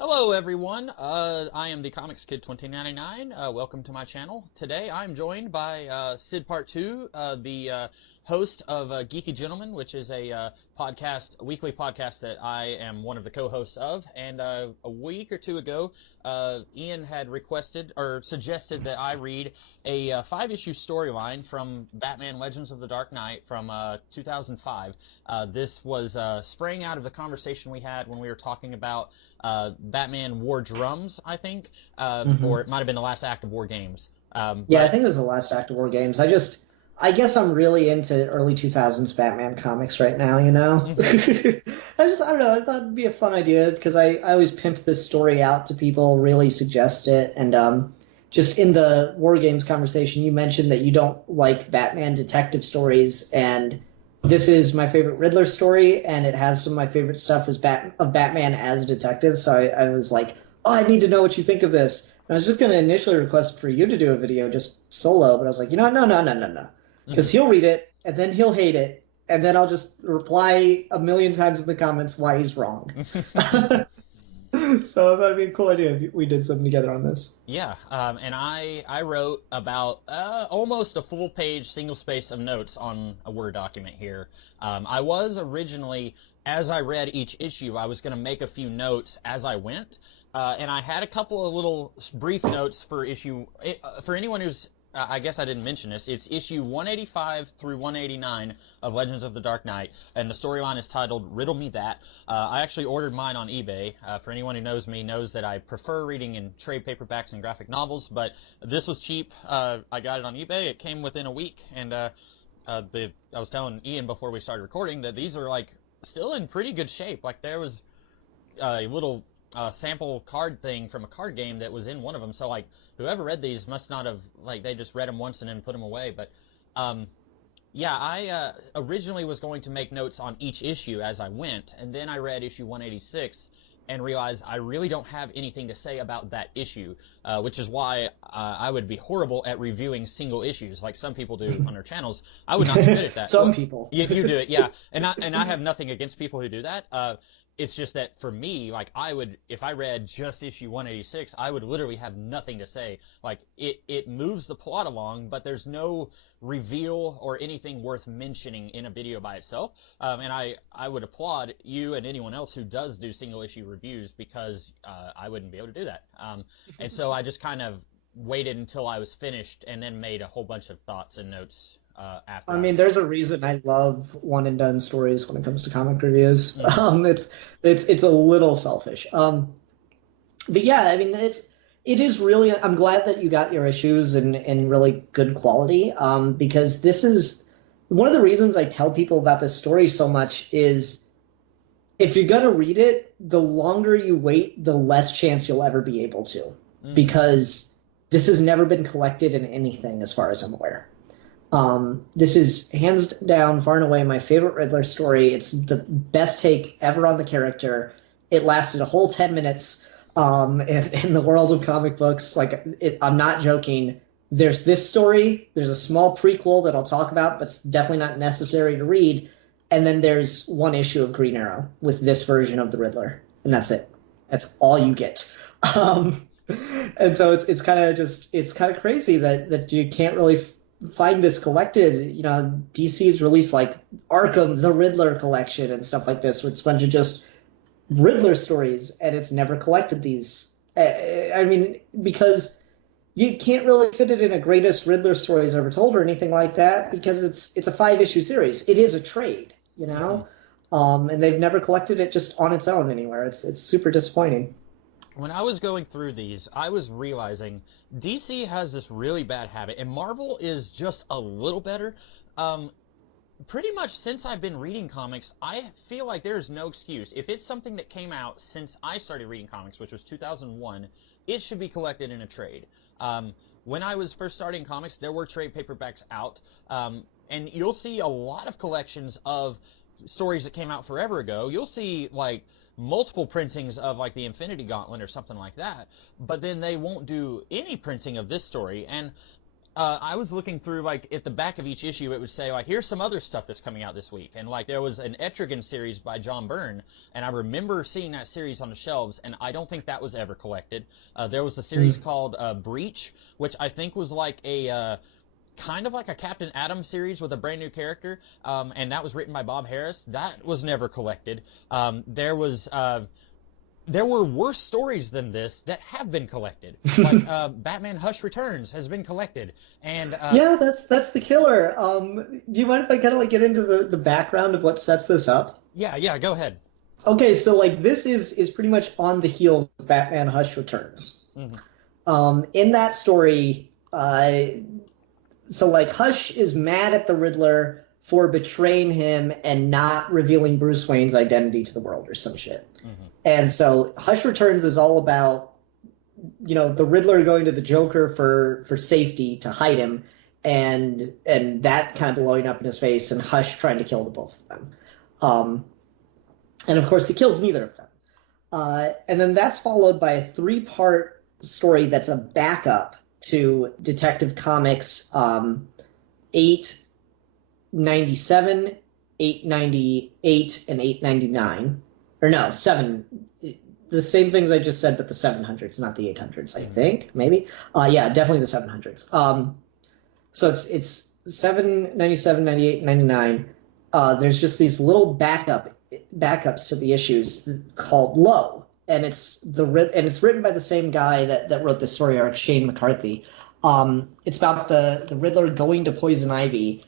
Hello everyone, I am the Comics Kid 2099. Welcome to my channel. Today I'm joined by SydPart2, the host of Geeky Gentleman, which is a weekly podcast that I am one of the co-hosts of. And a week or two ago, Ian had requested or suggested that I read a 5-issue storyline from Batman Legends of the Dark Knight from 2005. This was sprang out of the conversation we had when we were talking about Batman War Drums, I think, or it might have been the last act of War Games. Yeah, I think it was the last act of War Games. I guess I'm really into early 2000s Batman comics right now, you know? I don't know, I thought it'd be a fun idea because I always pimp this story out to people, really suggest it. And just in the War Games conversation, you mentioned that you don't like Batman detective stories, and this is my favorite Riddler story, and it has some of my favorite stuff of Batman as a detective. So I was like, oh, I need to know what you think of this. And I was just going to initially request for you to do a video just solo, but I was like, no. Because he'll read it, and then he'll hate it, and then I'll just reply a million times in the comments why he's wrong. So I thought it'd be a cool idea if we did something together on this. Yeah, and I wrote about almost a full page single space of notes on a Word document here. I was originally, as I read each issue, I was going to make a few notes as I went, and I had a couple of little brief notes for for anyone who's I guess I didn't mention this. It's issue 185 through 189 of Legends of the Dark Knight, and the storyline is titled Riddle Me That. I actually ordered mine on eBay. For anyone who knows me knows that I prefer reading in trade paperbacks and graphic novels, but this was cheap. I got it on eBay. It came within a week, and I was telling Ian before we started recording that these are like still in pretty good shape. Like there was a little sample card thing from a card game that was in one of them, so like whoever read these must not have, like, they just read them once and then put them away. But yeah, I originally was going to make notes on each issue as I went, and then I read issue 186 and realized I really don't have anything to say about that issue, which is why I would be horrible at reviewing single issues like some people do on their channels. I would not be good at that. Some people. You do it, yeah. And I have nothing against people who do that. It's just that for me, like, if I read just issue 186, I would literally have nothing to say. Like, it moves the plot along, but there's no reveal or anything worth mentioning in a video by itself. And I would applaud you and anyone else who does do single issue reviews, because I wouldn't be able to do that. And so I just kind of waited until I was finished and then made a whole bunch of thoughts and notes after. I mean, there's a reason I love one and done stories when it comes to comic reviews. It's a little selfish. But yeah, I mean, it is really. I'm glad that you got your issues in really good quality. Because this is one of the reasons I tell people about this story so much is if you're gonna read it, the longer you wait, the less chance you'll ever be able to, because this has never been collected in anything as far as I'm aware. This is hands down, far and away, my favorite Riddler story. It's the best take ever on the character. It lasted a whole 10 minutes in the world of comic books. I'm not joking. There's this story. There's a small prequel that I'll talk about, but it's definitely not necessary to read. And then there's one issue of Green Arrow with this version of the Riddler. And that's it. That's all you get. And so it's kind of crazy that you can't really find this collected. You know, DC's released like Arkham, the Riddler collection and stuff like this, with a bunch of just Riddler stories, and it's never collected these. I mean, because you can't really fit it in a greatest Riddler stories ever told or anything like that, because it's a 5-issue series. It is a trade, you know, and they've never collected it just on its own anywhere. It's super disappointing. When I was going through these, I was realizing DC has this really bad habit, and Marvel is just a little better. Pretty much since I've been reading comics, I feel like there's no excuse. If it's something that came out since I started reading comics, which was 2001, it should be collected in a trade. When I was first starting comics, there were trade paperbacks out, and you'll see a lot of collections of stories that came out forever ago. You'll see, like, multiple printings of like the Infinity Gauntlet or something like that, but then they won't do any printing of this story. And I was looking through, like, at the back of each issue, it would say, like, here's some other stuff that's coming out this week. And, like, there was an Etrigan series by John Byrne, and I remember seeing that series on the shelves, and I don't think that was ever collected. There was a series called Breach, which I think was like a kind of like a Captain Atom series with a brand new character, and that was written by Bob Harris. That was never collected. There were worse stories than this that have been collected. Like Batman Hush Returns has been collected, and Yeah, that's the killer. Do you mind if I kind of like get into the background of what sets this up? yeah, go ahead. Okay, so like this is pretty much on the heels of Batman Hush Returns. In that story, so like Hush is mad at the Riddler for betraying him and not revealing Bruce Wayne's identity to the world or some shit. And so Hush Returns is all about, the Riddler going to the Joker for safety to hide him, and that kind of blowing up in his face, and Hush trying to kill the both of them. And of course, he kills neither of them. And then that's followed by a 3-part story that's a backup to Detective Comics 897, 898, and 899. Or no, 7. The same things I just said, but the 700s, not the 800s, I think, maybe. Yeah, definitely the 700s. So it's 797, 98, 99. There's just these little backups to the issues called Low, and it's written by the same guy that wrote the story arc, Shane McCarthy. It's about the Riddler going to Poison Ivy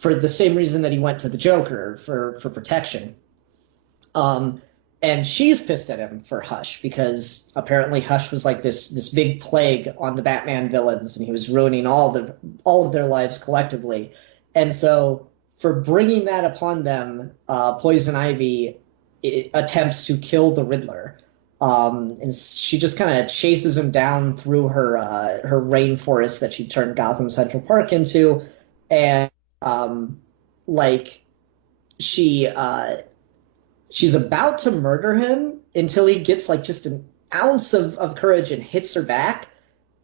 for the same reason that he went to the Joker for protection. And she's pissed at him for Hush because apparently Hush was like this big plague on the Batman villains, and he was ruining all of their lives collectively. And so for bringing that upon them, Poison Ivy attempts to kill the Riddler. And she just kind of chases him down through her rainforest that she turned Gotham Central Park into, and she's about to murder him until he gets like just an ounce of courage and hits her back.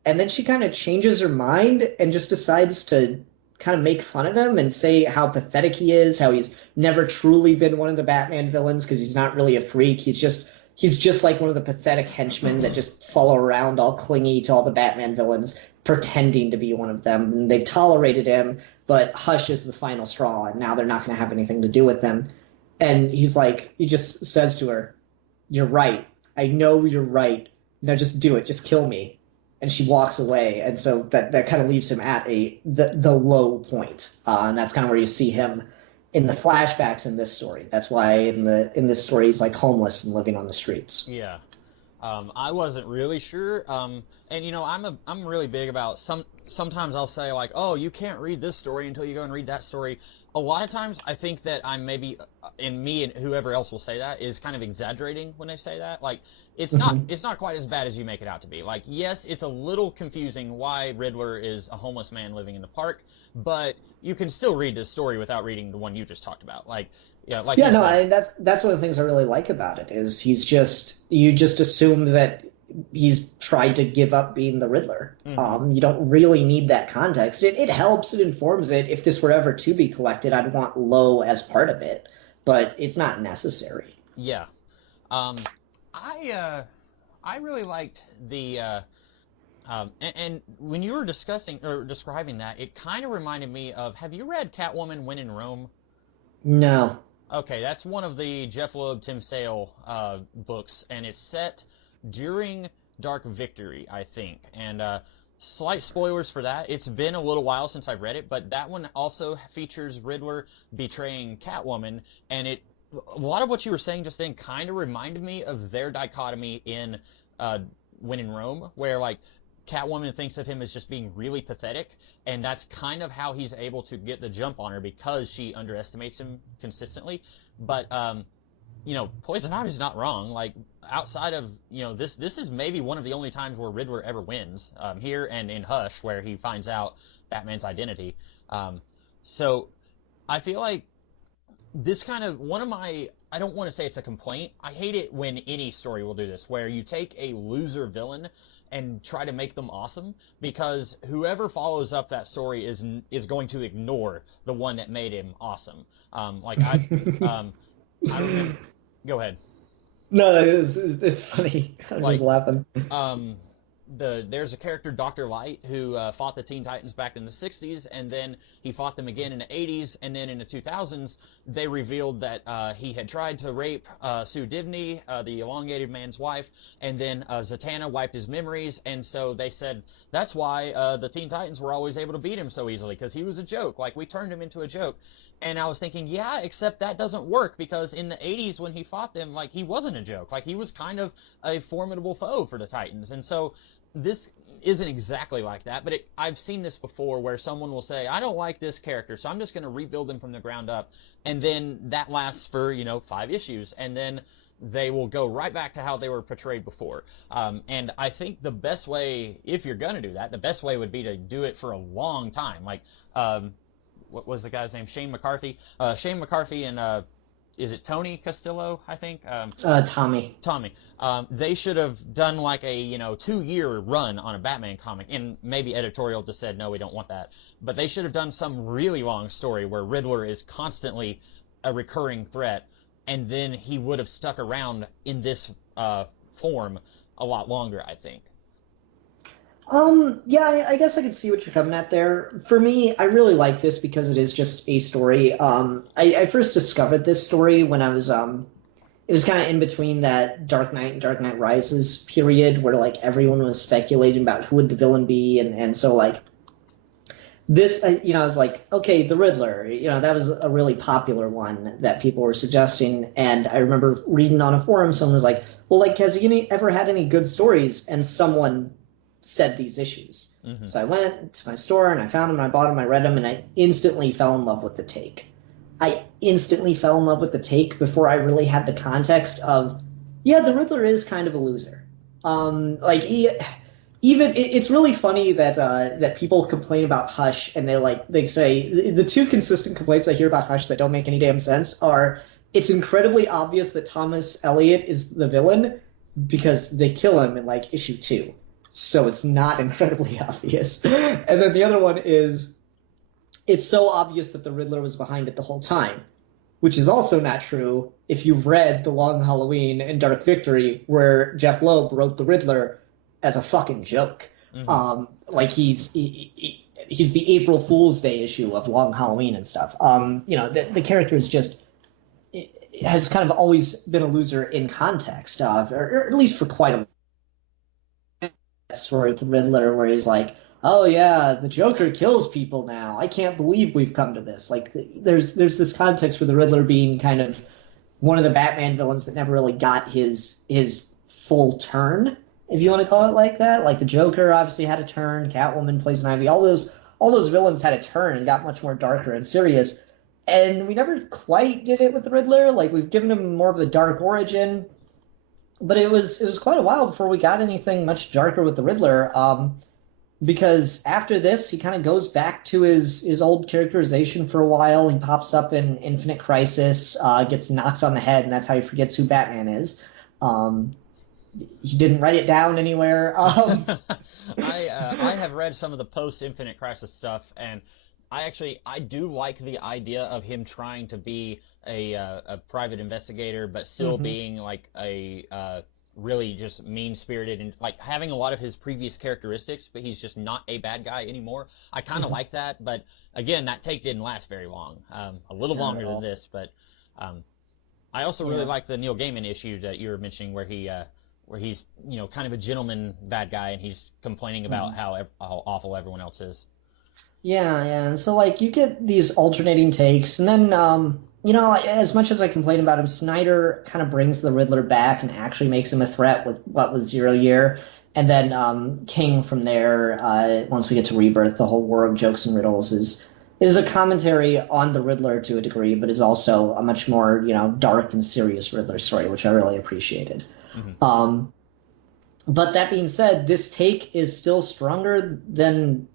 And then she kind of changes her mind and just decides to kind of make fun of him and say how pathetic he is, how he's never truly been one of the Batman villains because he's not really a freak. He's just like one of the pathetic henchmen that just follow around all clingy to all the Batman villains, pretending to be one of them. And they've tolerated him, but Hush is the final straw, and now they're not going to have anything to do with him. And he just says to her, "You're right. I know you're right. Now just do it. Just kill me." And she walks away. And so that kind of leaves him at the low point. And that's kind of where you see him in the flashbacks in this story. That's why in this story he's like homeless and living on the streets. Yeah. I wasn't really sure. And I'm really big about sometimes I'll say like, "Oh, you can't read this story until you go and read that story." A lot of times I think that I'm maybe, and me and whoever else will say that, is kind of exaggerating when they say that. Like, it's not quite as bad as you make it out to be. Like, yes, it's a little confusing why Riddler is a homeless man living in the park, but you can still read this story without reading the one you just talked about. That's one of the things I really like about it is you just assume that he's tried to give up being the Riddler. You don't really need that context. It helps, it informs it. If this were ever to be collected, I'd want Low as part of it, but it's not necessary. Yeah. I really liked the and when you were discussing or describing that, it kind of reminded me of, have you read Catwoman When in Rome? No. Okay, that's one of the Jeff Loeb, Tim Sale books, and it's set during Dark Victory, I think. And slight spoilers for that. It's been a little while since I've read it, but that one also features Riddler betraying Catwoman, and a lot of what you were saying just then kind of reminded me of their dichotomy in When in Rome, where like Catwoman thinks of him as just being really pathetic, and that's kind of how he's able to get the jump on her because she underestimates him consistently. But Poison Ivy's not wrong. Like, outside of, this is maybe one of the only times where Riddler ever wins, here and in Hush, where he finds out Batman's identity. So I feel like this kind of, one of my I don't want to say it's a complaint. I hate it when any story will do this, where you take a loser villain and try to make them awesome, because whoever follows up that story is going to ignore the one that made him awesome. Like I remember. Go ahead. No, it's funny. I'm Like just laughing. um, there's a character, Dr. Light, who fought the Teen Titans back in the 60s, and then he fought them again in the 80s, and then in the 2000s, they revealed that he had tried to rape Sue Divney, the elongated man's wife, and then Zatanna wiped his memories, and so they said that's why the Teen Titans were always able to beat him so easily, because he was a joke. Like, we turned him into a joke. And I was thinking, yeah, except that doesn't work, because in the 80s when he fought them, like, he wasn't a joke. Like, he was kind of a formidable foe for the Titans. And so this isn't exactly like that, but I've seen this before where someone will say, I don't like this character, so I'm just going to rebuild them from the ground up. And then that lasts for, 5 issues. And then they will go right back to how they were portrayed before. And I think the best way, if you're going to do that, the best way would be to do it for a long time. Like, what was the guy's name? Shane McCarthy. Shane McCarthy and is it Tony Castillo? I think. Tommy. Tommy. They should have done like a 2-year run on a Batman comic, and maybe editorial just said no, we don't want that. But they should have done some really long story where Riddler is constantly a recurring threat, and then he would have stuck around in this form a lot longer, I think. Yeah, I guess I could see what you're coming at there. For me, I really like this because it is just a story. I first discovered this story when I was, it was kind of in between that Dark Knight and Dark Knight Rises period where, like, everyone was speculating about who would the villain be, and so, like, this, I was like, okay, the Riddler, that was a really popular one that people were suggesting, and I remember reading on a forum, someone was like, well, like, has he ever had any good stories? And someone said these issues. Mm-hmm. So I went to my store and I found them, I bought them, I read them, and I instantly fell in love with the take. I instantly fell in love with the take before I really had the context of, yeah, the Riddler is kind of a loser. It's really funny that people complain about Hush, and they say the two consistent complaints I hear about Hush that don't make any damn sense are it's incredibly obvious that Thomas Elliot is the villain because they kill him in like issue 2. So it's not incredibly obvious. And then the other one is it's so obvious that the Riddler was behind it the whole time, which is also not true if you've read The Long Halloween and Dark Victory, where Jeff Loeb wrote the Riddler as a fucking joke. Mm-hmm. He's the April Fool's Day issue of Long Halloween and stuff. The character is just has kind of always been a loser in context, or at least for quite a story with the Riddler where he's like, oh yeah, the Joker kills people now. I can't believe we've come to this. Like, there's this context for the Riddler being kind of one of the Batman villains that never really got his full turn, if you want to call it like that. Like, the Joker obviously had a turn, Catwoman, Poison Ivy, all those villains had a turn and got much more darker and serious. And we never quite did it with the Riddler. Like, we've given him more of a dark origin. But it was quite a while before we got anything much darker with the Riddler, because after this, he kind of goes back to his old characterization for a while. He pops up in Infinite Crisis, gets knocked on the head, and that's how he forgets who Batman is. He didn't write it down anywhere. I have read some of the post-Infinite Crisis stuff, and I do like the idea of him trying to be a private investigator, but still mm-hmm. being like a really just mean-spirited and like having a lot of his previous characteristics, but he's just not a bad guy anymore. I kind of mm-hmm. like that, but again, that take didn't last very long. A little longer than this, but I also really like the Neil Gaiman issue that you were mentioning, where he's kind of a gentleman bad guy, and he's complaining about mm-hmm. how awful everyone else is. Yeah, and so like you get these alternating takes, and then as much as I complain about him, Snyder kind of brings the Riddler back and actually makes him a threat with what was 0 Year, and then King from there. Once we get to Rebirth, the whole War of Jokes and Riddles is a commentary on the Riddler to a degree, but is also a much more dark and serious Riddler story, which I really appreciated. Mm-hmm. But that being said, this take is still stronger than.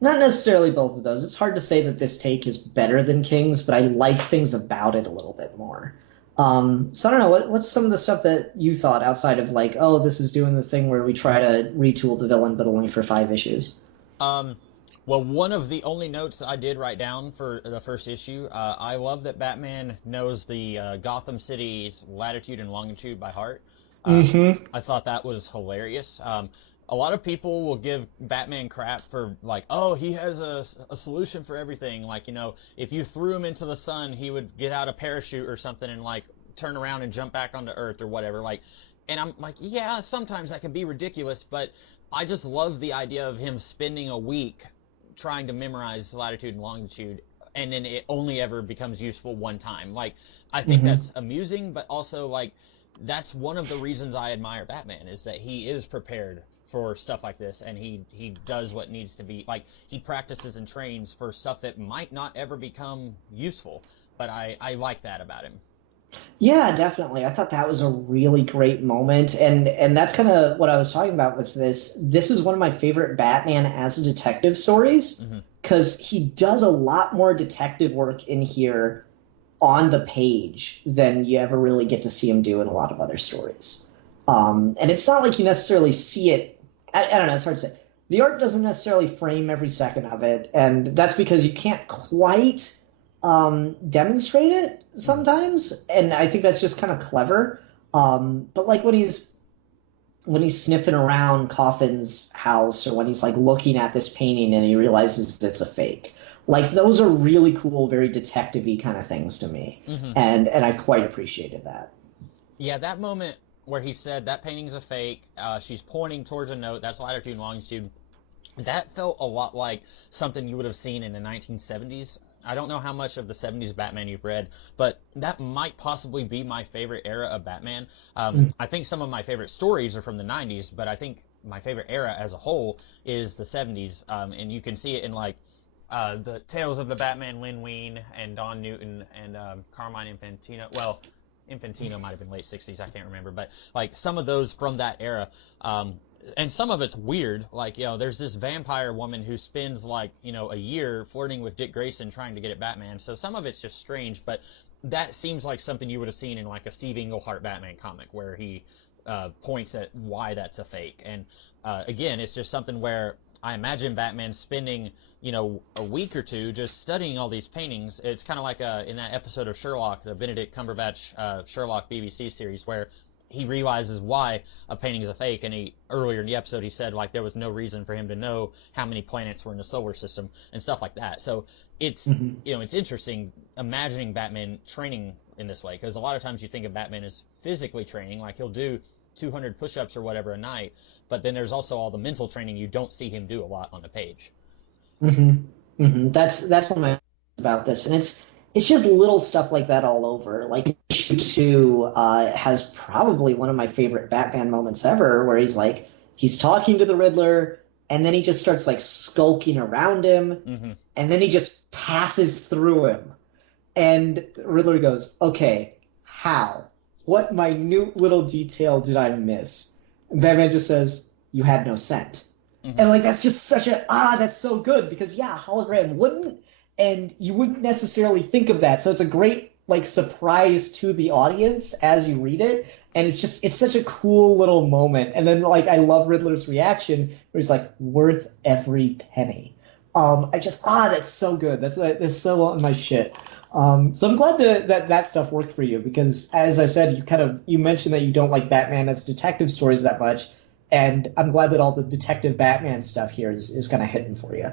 Not necessarily both of those. It's hard to say that this take is better than King's, but I like things about it a little bit more. So I don't know, what's some of the stuff that you thought outside of like, oh, this is doing the thing where we try to retool the villain, but only for 5 issues? Um, well, one of the only notes I did write down for the first issue, I love that Batman knows the Gotham City's latitude and longitude by heart. Mm-hmm. I thought that was hilarious. A lot of people will give Batman crap for like, oh, he has a solution for everything. Like, if you threw him into the sun, he would get out a parachute or something and like turn around and jump back onto Earth or whatever. Like, and I'm like, yeah, sometimes that can be ridiculous, but I just love the idea of him spending a week trying to memorize latitude and longitude, and then it only ever becomes useful one time. Like, I think Mm-hmm. that's amusing, but also like that's one of the reasons I admire Batman is that he is prepared for stuff like this, and he does what needs to be, like, he practices and trains for stuff that might not ever become useful, but I like that about him. Yeah, definitely. I thought that was a really great moment, and that's kind of what I was talking about with this. This is one of my favorite Batman as a detective stories Hmm. because he does a lot more detective work in here on the page than you ever really get to see him do in a lot of other stories. And it's not like you necessarily see it. I don't know. It's hard to say. The art doesn't necessarily frame every second of it, and that's because you can't quite demonstrate it Hmm. sometimes. And I think that's just kind of clever. But like when he's sniffing around Coffin's house, or when he's like looking at this painting and he realizes it's a fake. Like those are really cool, very detective-y kind of things to me. Hmm. And I quite appreciated that. Yeah, that moment where he said that painting's a fake, she's pointing towards a note, that's latitude and longitude. That felt a lot like something you would have seen in the 1970s. I don't know how much of the 70s Batman you've read, but that might possibly be my favorite era of Batman. Mm. I think some of my favorite stories are from the 90s, but I think my favorite era as a whole is the 70s. And you can see it in like the Tales of the Batman, Lin Wein and Don Newton and Carmine Infantino. Well, Infantino might have been late 60s, I can't remember, but like some of those from that era. Um, and some of it's weird. Like, there's this vampire woman who spends like, a year flirting with Dick Grayson trying to get at Batman. So some of it's just strange, but that seems like something you would have seen in like a Steve Englehart Batman comic where he points at why that's a fake. And again, it's just something where I imagine Batman spending, a week or two just studying all these paintings. It's kind of like in that episode of Sherlock, the Benedict Cumberbatch Sherlock BBC series, where he realizes why a painting is a fake, and he earlier in the episode he said like there was no reason for him to know how many planets were in the solar system and stuff like that. So it's Mhm. it's interesting imagining Batman training in this way, because a lot of times you think of Batman as physically training, like he'll do 200 push-ups or whatever a night, but then there's also all the mental training you don't see him do a lot on the page. Hmm. Hmm. That's one of my about this, and it's just little stuff like that all over. Like issue two has probably one of my favorite Batman moments ever, where he's talking to the Riddler, and then he just starts like skulking around him, Hmm. and then he just passes through him, and Riddler goes, "Okay, how? What minute little detail did I miss?" And Batman just says, "You had no scent." Hmm. And like that's just such that's so good because yeah, hologram wouldn't, and you wouldn't necessarily think of that. So it's a great like surprise to the audience as you read it, and it's such a cool little moment. And then like I love Riddler's reaction where he's like worth every penny. I just that's so good. That's so on my shit. So I'm glad that stuff worked for you because as I said, you mentioned that you don't like Batman as detective stories that much, and I'm glad that all the detective Batman stuff here is kind of hitting for you.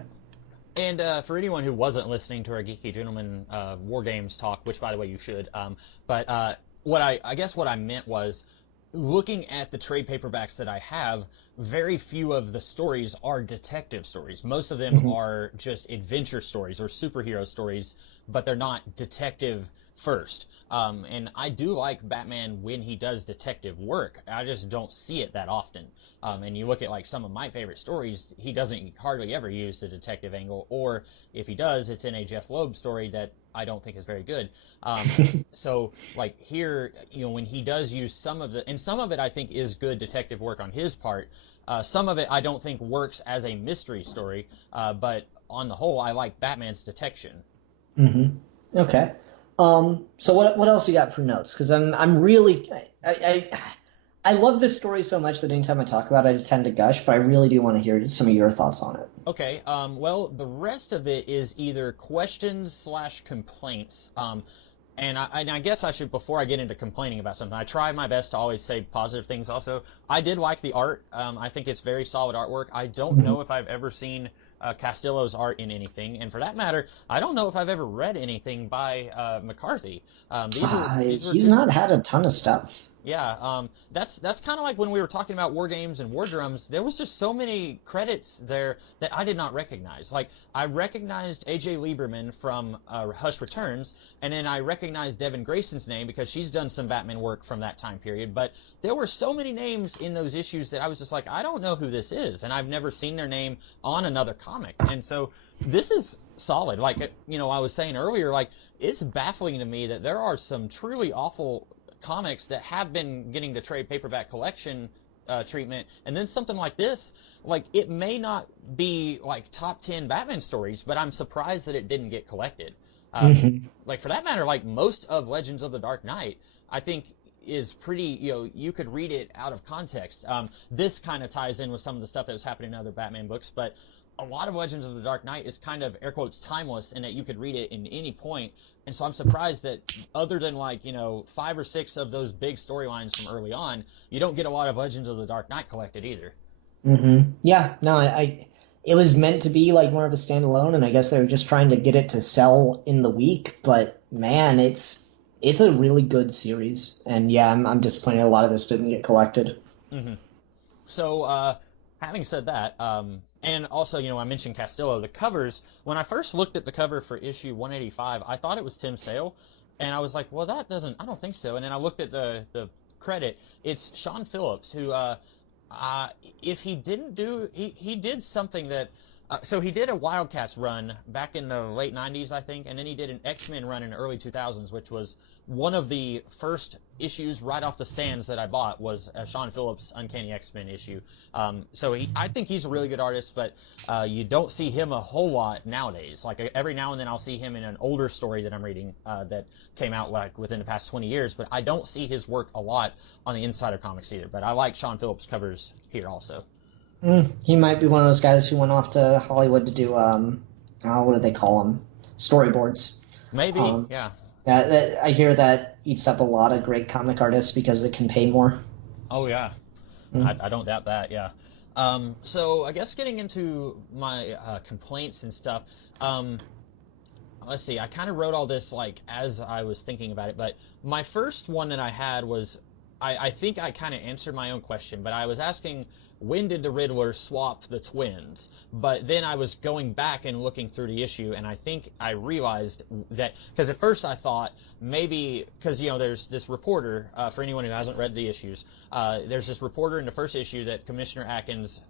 And for anyone who wasn't listening to our Geeky Gentleman War Games talk, which by the way you should, but what I guess what I meant was looking at the trade paperbacks that I have, very few of the stories are detective stories. Most of them Hmm. are just adventure stories or superhero stories, but they're not detective first. And I do like Batman when he does detective work. I just don't see it that often. And you look at like some of my favorite stories, he doesn't hardly ever use the detective angle, or if he does, it's in a Jeff Loeb story that I don't think is very good. So like here, when he does use some of the, and some of it I think is good detective work on his part. Some of it I don't think works as a mystery story, but on the whole, I like Batman's detection. Hmm. Okay. So what else you got for notes? Because I'm really I love this story so much that anytime I talk about it, I tend to gush, but I really do want to hear some of your thoughts on it. Okay, well, the rest of it is either questions slash complaints. And I guess I should, before I get into complaining about something, I try my best to always say positive things also. I did like the art. I think it's very solid artwork. I don't Mhm. know if I've ever seen Castillo's art in anything, and for that matter, I don't know if I've ever read anything by McCarthy. These were He's two. not had a ton of stuff. Yeah, that's kind of like when we were talking about War Games and War Drums. There was just so many credits there that I did not recognize. Like, I recognized A.J. Lieberman from Hush Returns, and then I recognized Devin Grayson's name because she's done some Batman work from that time period. But there were so many names in those issues that I was just like, I don't know who this is, and I've never seen their name on another comic. And so this is solid. Like, I was saying earlier, like, it's baffling to me that there are some truly awful comics that have been getting the trade paperback collection treatment, and then something like this, like, it may not be like top 10 Batman stories, but I'm surprised that it didn't get collected. Mhm. Like, for that matter, like, most of Legends of the Dark Knight, I think, is pretty, you could read it out of context. This kind of ties in with some of the stuff that was happening in other Batman books, but a lot of Legends of the Dark Knight is kind of, air quotes, timeless in that you could read it in any point. And so I'm surprised that, other than, like, 5 or 6 of those big storylines from early on, you don't get a lot of Legends of the Dark Knight collected either. Yeah, no, it was meant to be like more of a standalone, and I guess they were just trying to get it to sell in the week. But man, it's a really good series, and yeah, I'm disappointed a lot of this didn't get collected. hmm So, having said that, and also, I mentioned Castillo, the covers, when I first looked at the cover for issue 185, I thought it was Tim Sale, and I was like, well, I don't think so. And then I looked at the credit, it's Sean Phillips, who, uh, if he didn't do, he did something that, so he did a Wildcats run back in the late 90s, I think, and then he did an X-Men run in the early 2000s, which was one of the first issues right off the stands that I bought was a Sean Phillips Uncanny X-Men issue. I think he's a really good artist, but you don't see him a whole lot nowadays. Like, every now and then I'll see him in an older story that I'm reading that came out like within the past 20 years, but I don't see his work a lot on the Insider Comics either. But I like Sean Phillips covers here also. He might be one of those guys who went off to Hollywood to do what do they call them? Storyboards. Maybe, Um, yeah. yeah, I hear that eats up a lot of great comic artists because they can pay more. Oh yeah, Mm. I don't doubt that. Yeah. So I guess getting into my complaints and stuff. Um, let's see. I kind of wrote all this like as I was thinking about it, but my first one that I had was I think I kind of answered my own question, but I was asking when did the Riddler swap the twins? But then I was going back and looking through the issue, and I think I realized that because at first I thought maybe because there's this reporter for anyone who hasn't read the issues. There's this reporter in the first issue that Commissioner Akins,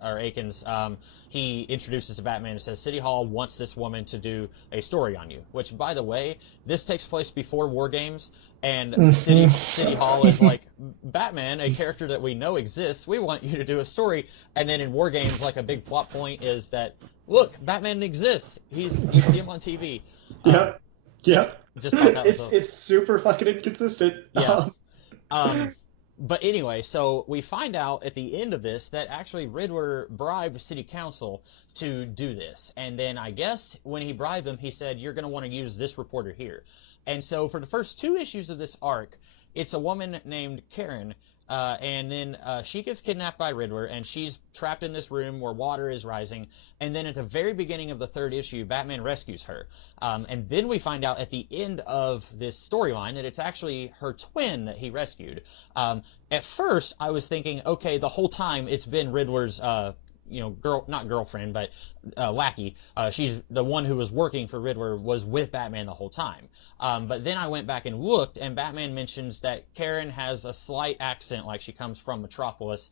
he introduces to Batman and says City Hall wants this woman to do a story on you. Which, by the way, this takes place before War Games, and City Hall is like, Batman, a character that we know exists, we want you to do a story. And then in War Games, like, a big plot point is that, look, Batman exists. You see him on TV. Yep. Yep. Just thought that was It's super fucking inconsistent. yeah. But anyway, so we find out at the end of this that actually Riddler bribed City Council to do this. And then I guess when he bribed them, he said, you're going to want to use this reporter here. And so for the first 2 issues of this arc, it's a woman named Karen, and then she gets kidnapped by Riddler, and she's trapped in this room where water is rising. And then at the very beginning of the 3rd issue, Batman rescues her. And then we find out at the end of this storyline that it's actually her twin that he rescued. At first, I was thinking, okay, the whole time it's been Riddler's not girlfriend, but lackey. She's the one who was working for Riddler was with Batman the whole time. But then I went back and looked, and Batman mentions that Karen has a slight accent, like she comes from Metropolis,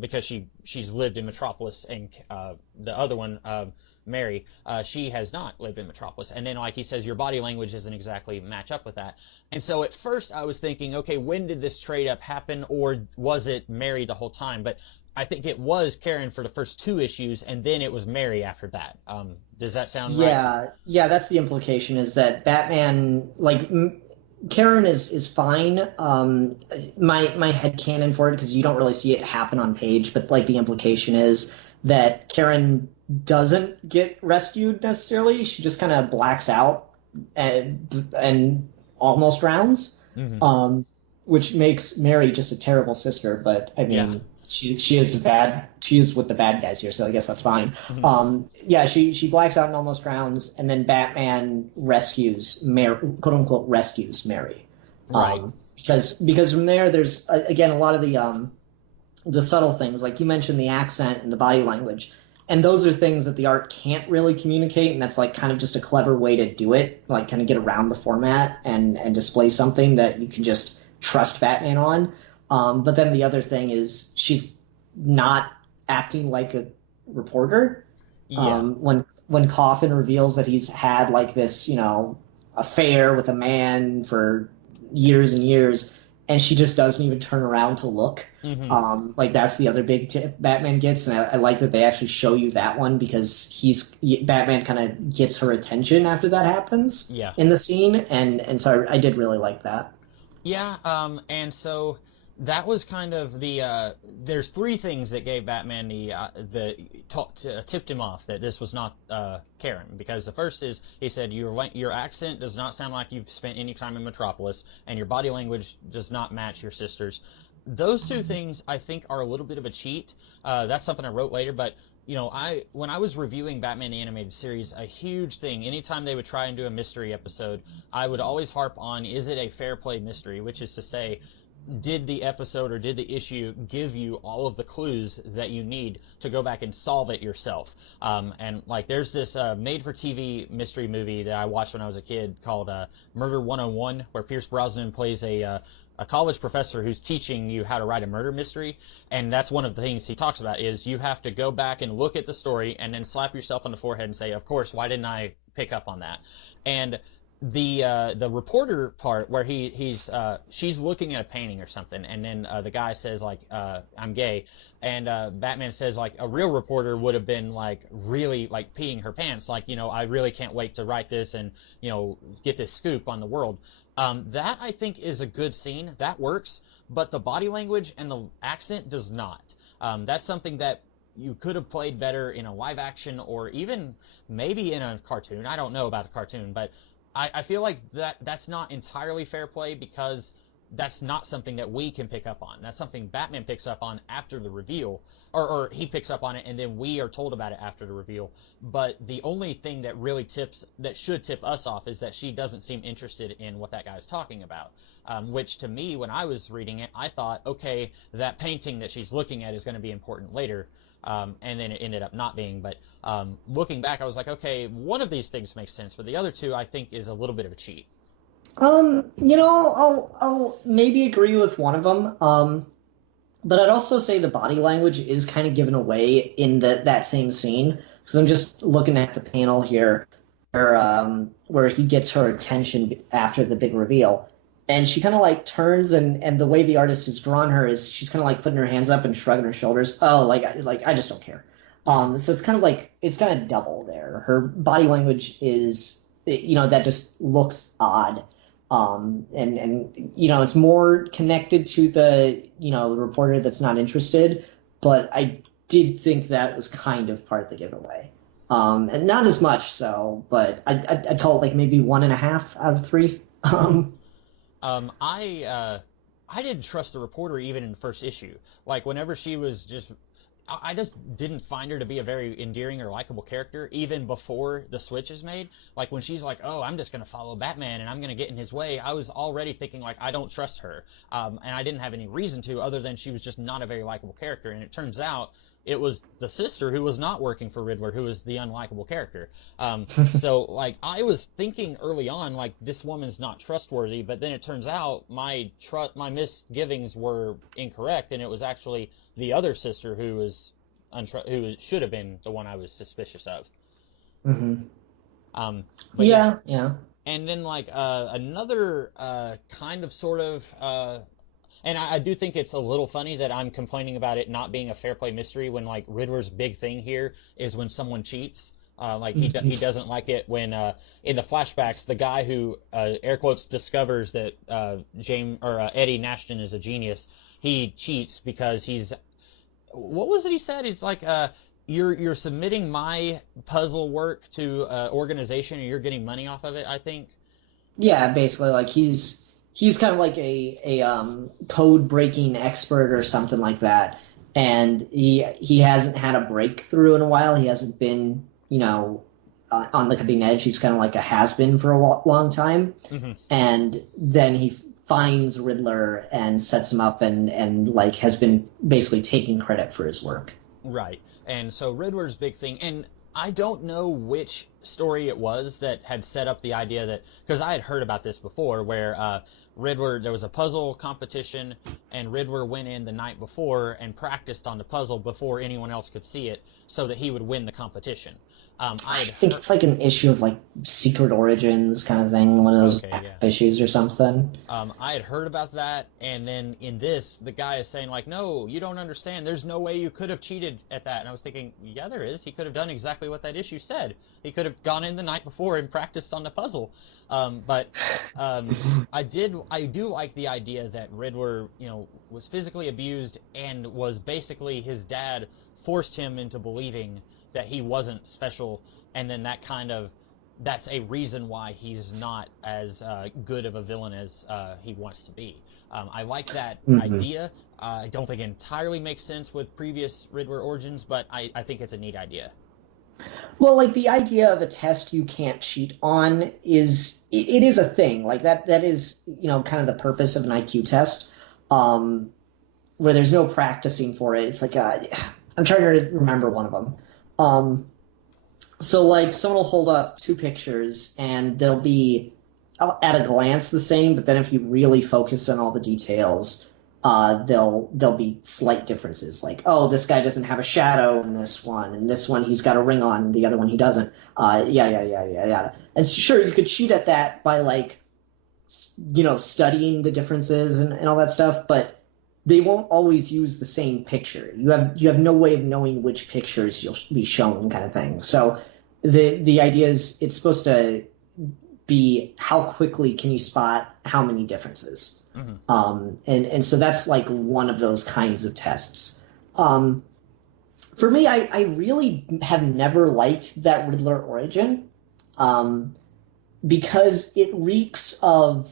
because she's lived in Metropolis, and the other one, Mary, she has not lived in Metropolis. And then, like he says, your body language doesn't exactly match up with that. And so at first I was thinking, okay, when did this trade up happen, or was it Mary the whole time? But I think it was Karen for the first 2 issues, and then it was Mary after that. Does that sound right? Yeah, that's the implication is that Batman, like, Karen is fine. My headcanon for it, because you don't really see it happen on page, but like the implication is that Karen doesn't get rescued necessarily. She just kind of blacks out and almost drowns, Hmm. um, which makes Mary just a terrible sister. But I Yeah. mean, she is bad. She is with the bad guys here, so I guess that's fine. Hmm. Yeah, she blacks out and almost drowns, and then Batman rescues Mary, quote unquote, rescues Mary. Right. Because from there, there's again a lot of the subtle things, like you mentioned, the accent and the body language, and those are things that the art can't really communicate, and that's like kind of just a clever way to do it, like kind of get around the format and display something that you can just trust Batman on. But then the other thing is she's not acting like a reporter. Yeah. When Coffin reveals that he's had like this, affair with a man for years and years, and she just doesn't even turn around to look. Hmm. Like that's the other big tip Batman gets, and I like that they actually show you that one because Batman kind of gets her attention after that happens Yeah. in the scene, and so I did really like that. Yeah, and so that was kind of there's 3 things that gave Batman tipped him off that this was not Karen, because the first is he said your accent does not sound like you've spent any time in Metropolis, and your body language does not match your sister's. Those 2 things I think are a little bit of a cheat. That's something I wrote later, but when I was reviewing Batman the Animated Series, a huge thing, anytime they would try and do a mystery episode, I would always harp on, is it a fair play mystery? Which is to say, did the episode or did the issue give you all of the clues that you need to go back and solve it yourself? And like, there's this made-for-TV mystery movie that I watched when I was a kid called Murder 101, where Pierce Brosnan plays a college professor who's teaching you how to write a murder mystery, and that's one of the things he talks about is you have to go back and look at the story and then slap yourself on the forehead and say, of course, why didn't I pick up on that? And the reporter part where she's looking at a painting or something, and then the guy says like, I'm gay, and Batman says like a real reporter would have been like really like peeing her pants, like, I really can't wait to write this and get this scoop on the world. That I think is a good scene that works, but the body language and the accent does not. That's something that you could have played better in a live action or even maybe in a cartoon. I don't know about the cartoon, but I feel like that's not entirely fair play, because that's not something that we can pick up on. That's something Batman picks up on after the reveal, or he picks up on it and then we are told about it after the reveal. But the only thing that should tip us off is that she doesn't seem interested in what that guy is talking about. Which to me, when I was reading it, I thought, okay, that painting that she's looking at is going to be important later. And then it ended up not being. But looking back, I was like, okay, one of these things makes sense, but the other 2 I think is a little bit of a cheat. I'll maybe agree with one of them. But I'd also say the body language is kind of given away in that same scene, because I'm just looking at the panel here where he gets her attention after the big reveal, and she kind of like turns, and the way the artist has drawn her is she's kind of like putting her hands up and shrugging her shoulders. Oh, like I just don't care. Hmm. So it's kind of like it's kind of double there. Her body language is that just looks odd. And it's more connected to the reporter that's not interested, but I did think that was kind of part of the giveaway. And not as much so, but I'd call it like maybe 1.5 out of 3. Um, I uh, I didn't trust the reporter even in the first issue. Like whenever she was just, I just didn't find her to be a very endearing or likable character even before the switch is made. Like when she's like, "Oh, I'm just gonna follow Batman and I'm gonna get in his way," I was already thinking like, I don't trust her, and I didn't have any reason to other than she was just not a very likable character. And it turns out it was the sister who was not working for Riddler who was the unlikable character. So like I was thinking early on like this woman's not trustworthy, but then it turns out my misgivings were incorrect, and it was actually the other sister who should have been the one I was suspicious of. Hmm. But yeah, Yeah, yeah. and then like another kind of sort of And I do think it's a little funny that I'm complaining about it not being a fair play mystery when like Riddler's big thing here is when someone cheats. Like he doesn't like it when in the flashbacks the guy who air quotes discovers that James or Eddie Nashton is a genius. He cheats because he's what was it he said? It's like you're submitting my puzzle work to organization and you're getting money off of it, I think. Yeah, basically, like he's kind of like a code breaking expert or something like that, and he hasn't had a breakthrough in a while. He hasn't been, on the cutting edge. He's kind of like a has been for a long time, and then he finds Riddler and sets him up and like has been basically taking credit for his work. Right. And so Riddler's big thing, and I don't know which story it was that had set up the idea that, because I had heard about this before, where Riddler, there was a puzzle competition, and Riddler went in the night before and practiced on the puzzle before anyone else could see it, so that he would win the competition. I think it's like an issue of like Secret Origins kind of thing, one of those issues or something. I had heard about that, and then in this, the guy is saying like, no, you don't understand. There's no way you could have cheated at that. And I was thinking, yeah, there is. He could have done exactly what that issue said. He could have gone in the night before and practiced on the puzzle. But I do like the idea that Riddler, was physically abused and was basically his dad forced him into believing that he wasn't special, and then that's a reason why he's not as good of a villain as he wants to be. I like that idea. I don't think it entirely makes sense with previous Riddler origins, but I think it's a neat idea. Well, like the idea of a test you can't cheat on it is a thing. Like that is, kind of the purpose of an IQ test, where there's no practicing for it. It's like, I'm trying to remember one of them. So like someone will hold up two pictures and they'll be at a glance the same, but then if you really focus on all the details, there'll be slight differences. Like, oh, this guy doesn't have a shadow in this one, and this one he's got a ring on, the other one he doesn't. Yeah. And sure, you could cheat at that by like, studying the differences and all that stuff, but they won't always use the same picture. You have no way of knowing which pictures you'll be shown, kind of thing. So the idea is it's supposed to be how quickly can you spot how many differences. And so that's like one of those kinds of tests. For me, I really have never liked that Riddler origin, because it reeks of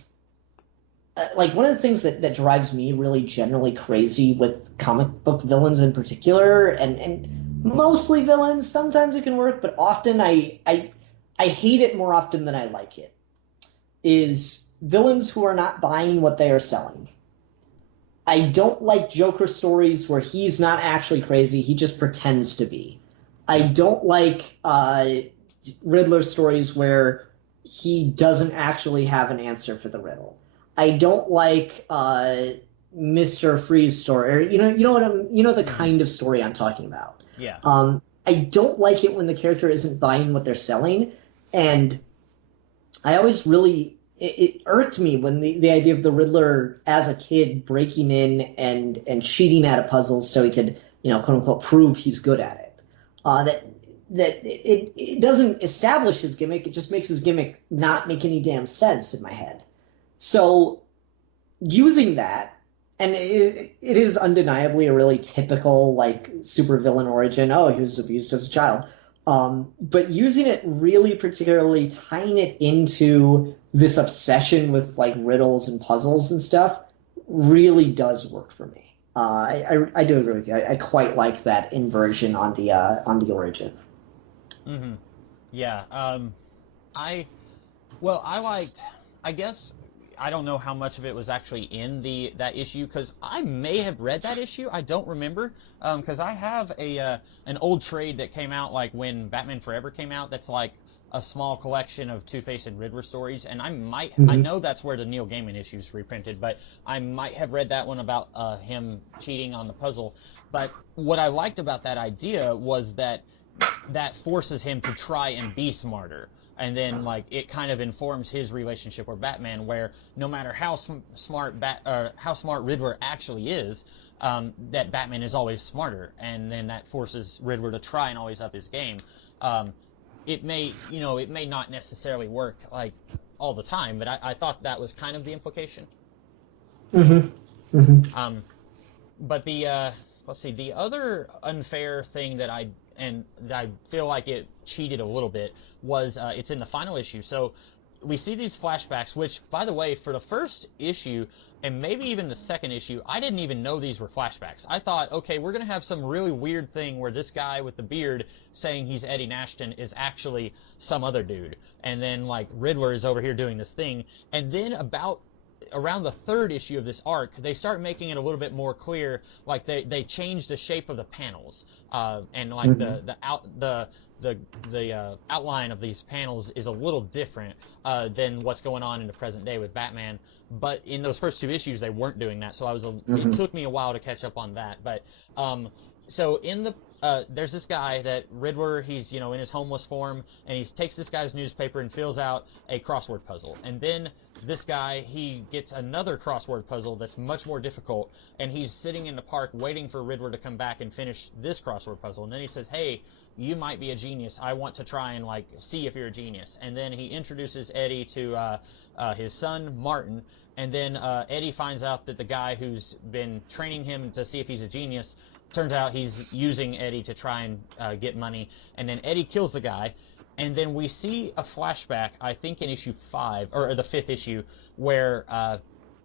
like one of the things that drives me really generally crazy with comic book villains in particular, and mostly villains, sometimes it can work, but often I hate it more often than I like it, is villains who are not buying what they are selling. I don't like Joker stories where he's not actually crazy, he just pretends to be. I don't like Riddler stories where he doesn't actually have an answer for the riddle. I don't like Mr. Freeze story, or the kind of story I'm talking about. Yeah. I don't like it when the character isn't buying what they're selling, and I always really it irked me when the idea of the Riddler as a kid breaking in and cheating at a puzzle so he could quote unquote prove he's good at it. That it doesn't establish his gimmick, it just makes his gimmick not make any damn sense in my head. So using that, and it is undeniably a really typical like supervillain origin. Oh, he was abused as a child. But using it really particularly tying it into this obsession with like riddles and puzzles and stuff really does work for me. I do agree with you. I quite like that inversion on the origin. Mm-hmm. Yeah. I liked. I guess I don't know how much of it was actually in that issue, because I may have read that issue. I don't remember, because I have an old trade that came out like when Batman Forever came out. That's like a small collection of Two-Face and Riddler stories, and I know that's where the Neil Gaiman issue's reprinted, but I might have read that one about him cheating on the puzzle. But what I liked about that idea was that forces him to try and be smarter. and then like it kind of informs his relationship with Batman, where no matter how smart Riddler actually is, that Batman is always smarter, and then that forces Riddler to try and always up his game. It may not necessarily work like all the time, but I thought that was kind of the implication. Mm-hmm. Mm-hmm. But the the other unfair thing that I feel like it cheated a little bit was it's in the final issue. So we see these flashbacks, which, by the way, for the first issue and maybe even the second issue, I didn't even know these were flashbacks. I thought, okay, we're going to have some really weird thing where this guy with the beard saying he's Eddie Nashton is actually some other dude. And then, like, Riddler is over here doing this thing. And then around the third issue of this arc, they start making it a little bit more clear. Like, they change the shape of the panels. And, like, the outline of these panels is a little different than what's going on in the present day with Batman. But in those first two issues, they weren't doing that, so it took me a while to catch up on that. But so in the there's this guy that Riddler, he's in his homeless form, and he takes this guy's newspaper and fills out a crossword puzzle. And then this guy, he gets another crossword puzzle that's much more difficult, and he's sitting in the park waiting for Riddler to come back and finish this crossword puzzle. And then he says, "Hey, you might be a genius. I want to try and like see if you're a genius." And then he introduces Eddie to his son Martin, and then Eddie finds out that the guy who's been training him to see if he's a genius, turns out he's using Eddie to try and get money. And then Eddie kills the guy, and then we see a flashback, I think in issue 5 or the 5th issue, where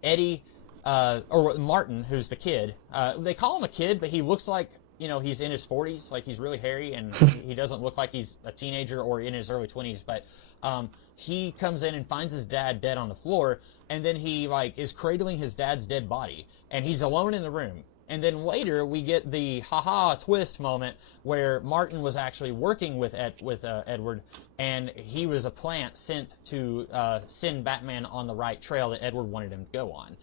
Eddie or Martin, who's the kid, they call him a kid, but he looks like he's in his 40s, like he's really hairy, and he doesn't look like he's a teenager or in his early 20s. But he comes in and finds his dad dead on the floor, and then he like is cradling his dad's dead body, and he's alone in the room. And then later we get the haha twist moment where Martin was actually working with Edward, and he was a plant sent to send Batman on the right trail that Edward wanted him to go on.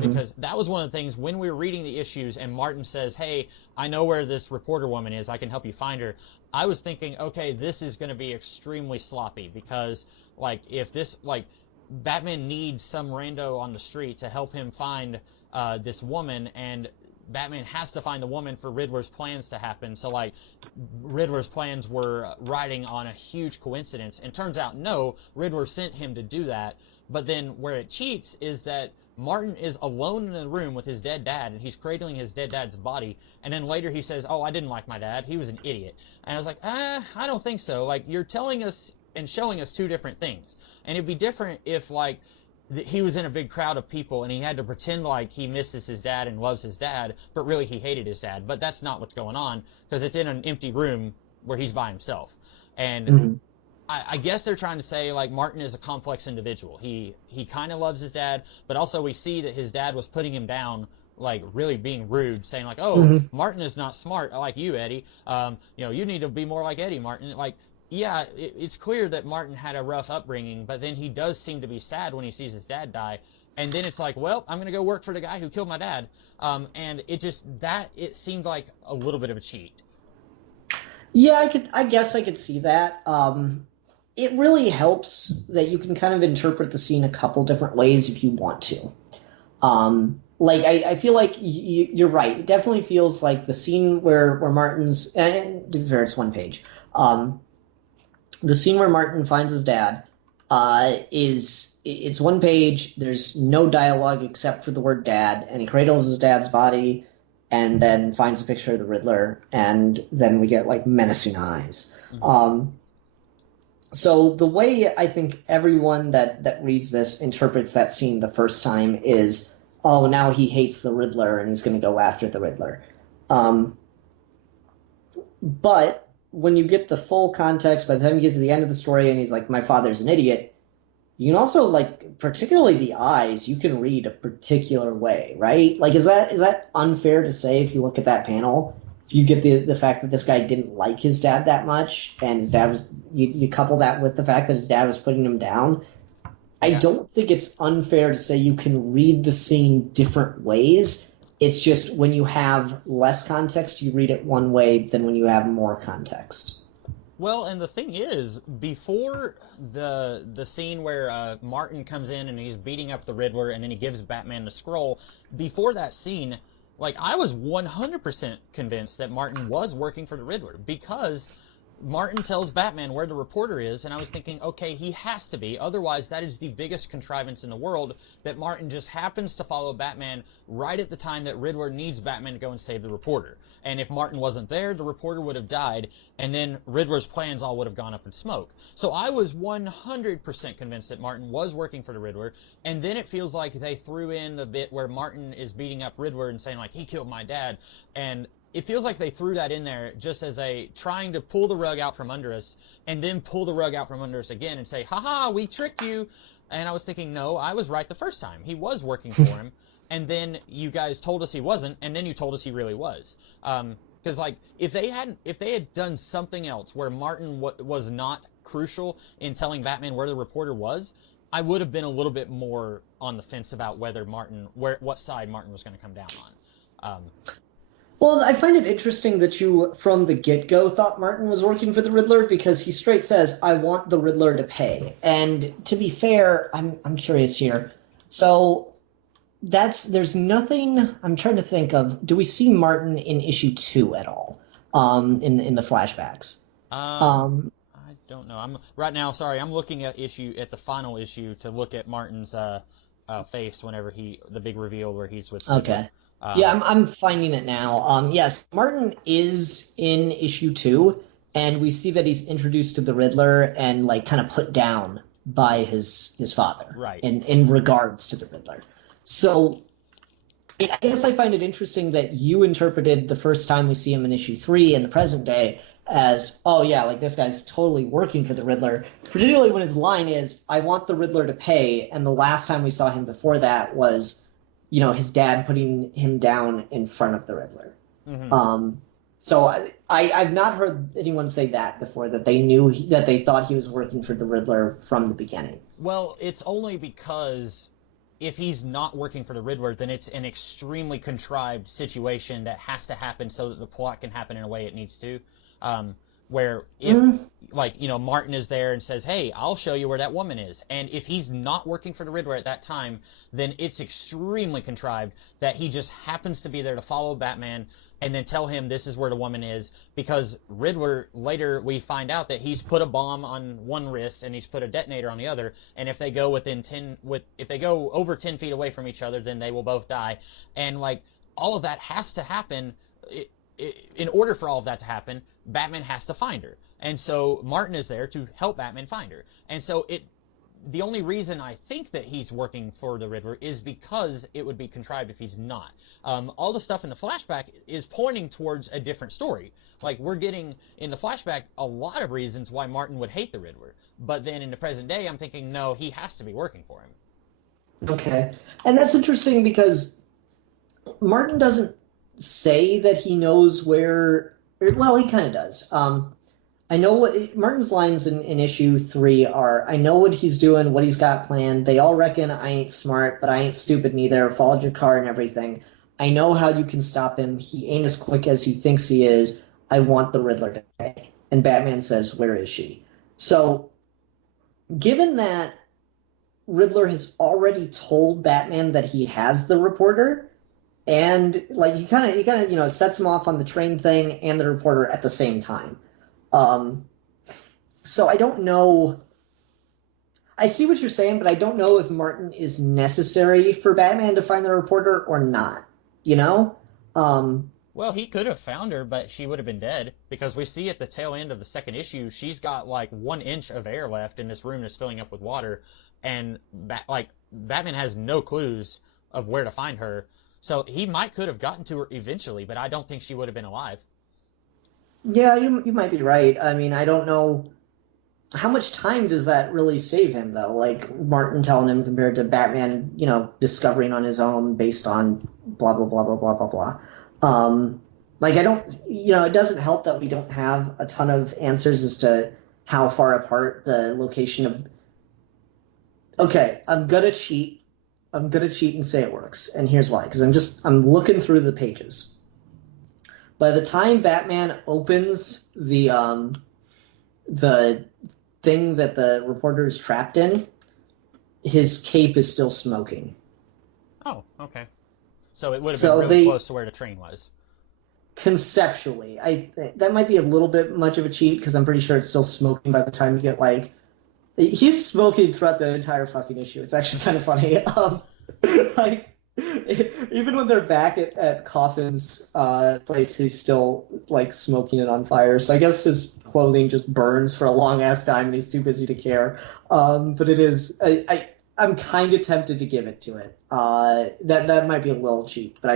Because that was one of the things when we were reading the issues and Martin says, "Hey, I know where this reporter woman is. I can help you find her." I was thinking, okay, this is going to be extremely sloppy, because like if this like Batman needs some rando on the street to help him find this woman, and Batman has to find the woman for Riddler's plans to happen. So like Riddler's plans were riding on a huge coincidence, and turns out no, Riddler sent him to do that. But then where it cheats is that Martin is alone in the room with his dead dad, and he's cradling his dead dad's body, and then later he says, "Oh, I didn't like my dad. He was an idiot." And I was like, I don't think so. Like, you're telling us and showing us two different things. And it'd be different if, like, he was in a big crowd of people and he had to pretend like he misses his dad and loves his dad, but really he hated his dad. But that's not what's going on, because it's in an empty room where he's by himself. And I guess they're trying to say, like, Martin is a complex individual. He kind of loves his dad, but also we see that his dad was putting him down, like, really being rude, saying, like, "Oh, Martin is not smart like you, Eddie. You need to be more like Eddie, Martin." Like, yeah, it's clear that Martin had a rough upbringing, but then he does seem to be sad when he sees his dad die. And then it's like, well, I'm going to go work for the guy who killed my dad. And it seemed like a little bit of a cheat. Yeah, I guess I could see that. It really helps that you can kind of interpret the scene a couple different ways if you want to. I feel like you're right. It definitely feels like the scene where Martin's, and to be fair, it's one page. The scene where Martin finds his dad it's one page. There's no dialogue except for the word dad, and he cradles his dad's body and then finds a picture of the Riddler, and then we get like menacing eyes. So the way I think everyone that reads this interprets that scene the first time is, oh, now he hates the Riddler and he's going to go after the Riddler. But when you get the full context, by the time you get to the end of the story and he's like, "My father's an idiot," you can also, like, particularly the eyes, you can read a particular way, right? Like, is that unfair to say if you look at that panel? If you get the fact that this guy didn't like his dad that much, and his dad was, you couple that with the fact that his dad was putting him down, I don't think it's unfair to say you can read the scene different ways. It's just when you have less context, you read it one way than when you have more context. Well, and the thing is, before the scene where Martin comes in and he's beating up the Riddler and then he gives Batman the scroll, before that scene, like I was 100% convinced that Martin was working for the Riddler because Martin tells Batman where the reporter is, and I was thinking, okay, he has to be. Otherwise, that is the biggest contrivance in the world, that Martin just happens to follow Batman right at the time that Riddler needs Batman to go and save the reporter. And if Martin wasn't there, the reporter would have died, and then Riddler's plans all would have gone up in smoke. So I was 100% convinced that Martin was working for the Riddler, and then it feels like they threw in the bit where Martin is beating up Riddler and saying, like, he killed my dad, and it feels like they threw that in there just as a trying to pull the rug out from under us and then pull the rug out from under us again and say, haha, we tricked you. And I was thinking, no, I was right the first time. He was working for him. And then you guys told us he wasn't, and then you told us he really was. Because, like, if they had done something else where Martin was not crucial in telling Batman where the reporter was, I would have been a little bit more on the fence about whether what side Martin was going to come down on. Well, I find it interesting that you, from the get-go, thought Martin was working for the Riddler because he straight says, I want the Riddler to pay. And to be fair, I'm curious here. So there's nothing I'm trying to think of. Do we see Martin in issue 2 at all? In the flashbacks? I don't know. I'm looking at the final issue to look at Martin's face whenever the big reveal where he's with Riddler. Okay. Yeah, I'm finding it now. Yes, Martin is in issue 2, and we see that he's introduced to the Riddler and like kind of put down by his father, right? In regards to the Riddler. So I guess I find it interesting that you interpreted the first time we see him in issue 3 in the present day as, oh yeah, like this guy's totally working for the Riddler, particularly when his line is, I want the Riddler to pay, and the last time we saw him before that was, his dad putting him down in front of the Riddler. Mm-hmm. So I've not heard anyone say that before, that they thought he was working for the Riddler from the beginning. Well, it's only because if he's not working for the Riddler, then it's an extremely contrived situation that has to happen so that the plot can happen in a way it needs to. Where if, Martin is there and says, hey, I'll show you where that woman is. And if he's not working for the Riddler at that time, then it's extremely contrived that he just happens to be there to follow Batman and then tell him this is where the woman is, because Riddler, later we find out that he's put a bomb on one wrist and he's put a detonator on the other, and if they go if they go over 10 feet away from each other, then they will both die. And all of that has to happen. In order for all of that to happen, Batman has to find her. And so Martin is there to help Batman find her. And so the only reason I think that he's working for the Riddler is because it would be contrived if he's not. All the stuff in the flashback is pointing towards a different story. Like, we're getting, in the flashback, a lot of reasons why Martin would hate the Riddler. But then in the present day, I'm thinking, no, he has to be working for him. Okay. And that's interesting because Martin doesn't say that he knows where... Well, he kind of does. I know what Martin's lines in issue 3 are. I know what he's doing, what he's got planned. They all reckon I ain't smart, but I ain't stupid neither. Followed your car and everything. I know how you can stop him. He ain't as quick as he thinks he is. I want the Riddler to pay. And Batman says, where is she? So, given that Riddler has already told Batman that he has the reporter, and he kind of sets him off on the train thing and the reporter at the same time. So I don't know. I see what you're saying, but I don't know if Martin is necessary for Batman to find the reporter or not. Well, he could have found her, but she would have been dead, because we see at the tail end of the second issue, she's got 1 inch of air left in this room that's filling up with water, and Batman has no clues of where to find her. So he could have gotten to her eventually, but I don't think she would have been alive. Yeah, you might be right. I mean, I don't know. How much time does that really save him, though? Martin telling him compared to Batman, discovering on his own based on blah, blah, blah, blah, blah, blah, blah. I don't, it doesn't help that we don't have a ton of answers as to how far apart the location of... Okay, I'm gonna cheat and say it works, and here's why. Because I'm looking through the pages. By the time Batman opens the the thing that the reporter is trapped in, his cape is still smoking. Oh, okay. So it would have been So really they close to where the train was. conceptually, I that might be a little bit much of a cheat because I'm pretty sure it's still smoking by the time you get like he's smoking throughout the entire fucking issue. It's actually kind of funny. Like even when they're back at Coffin's place, he's still like smoking it on fire. So I guess his clothing just burns for a long ass time, and he's too busy to care. But it is I'm kind of tempted to give it to it. That might be a little cheap, but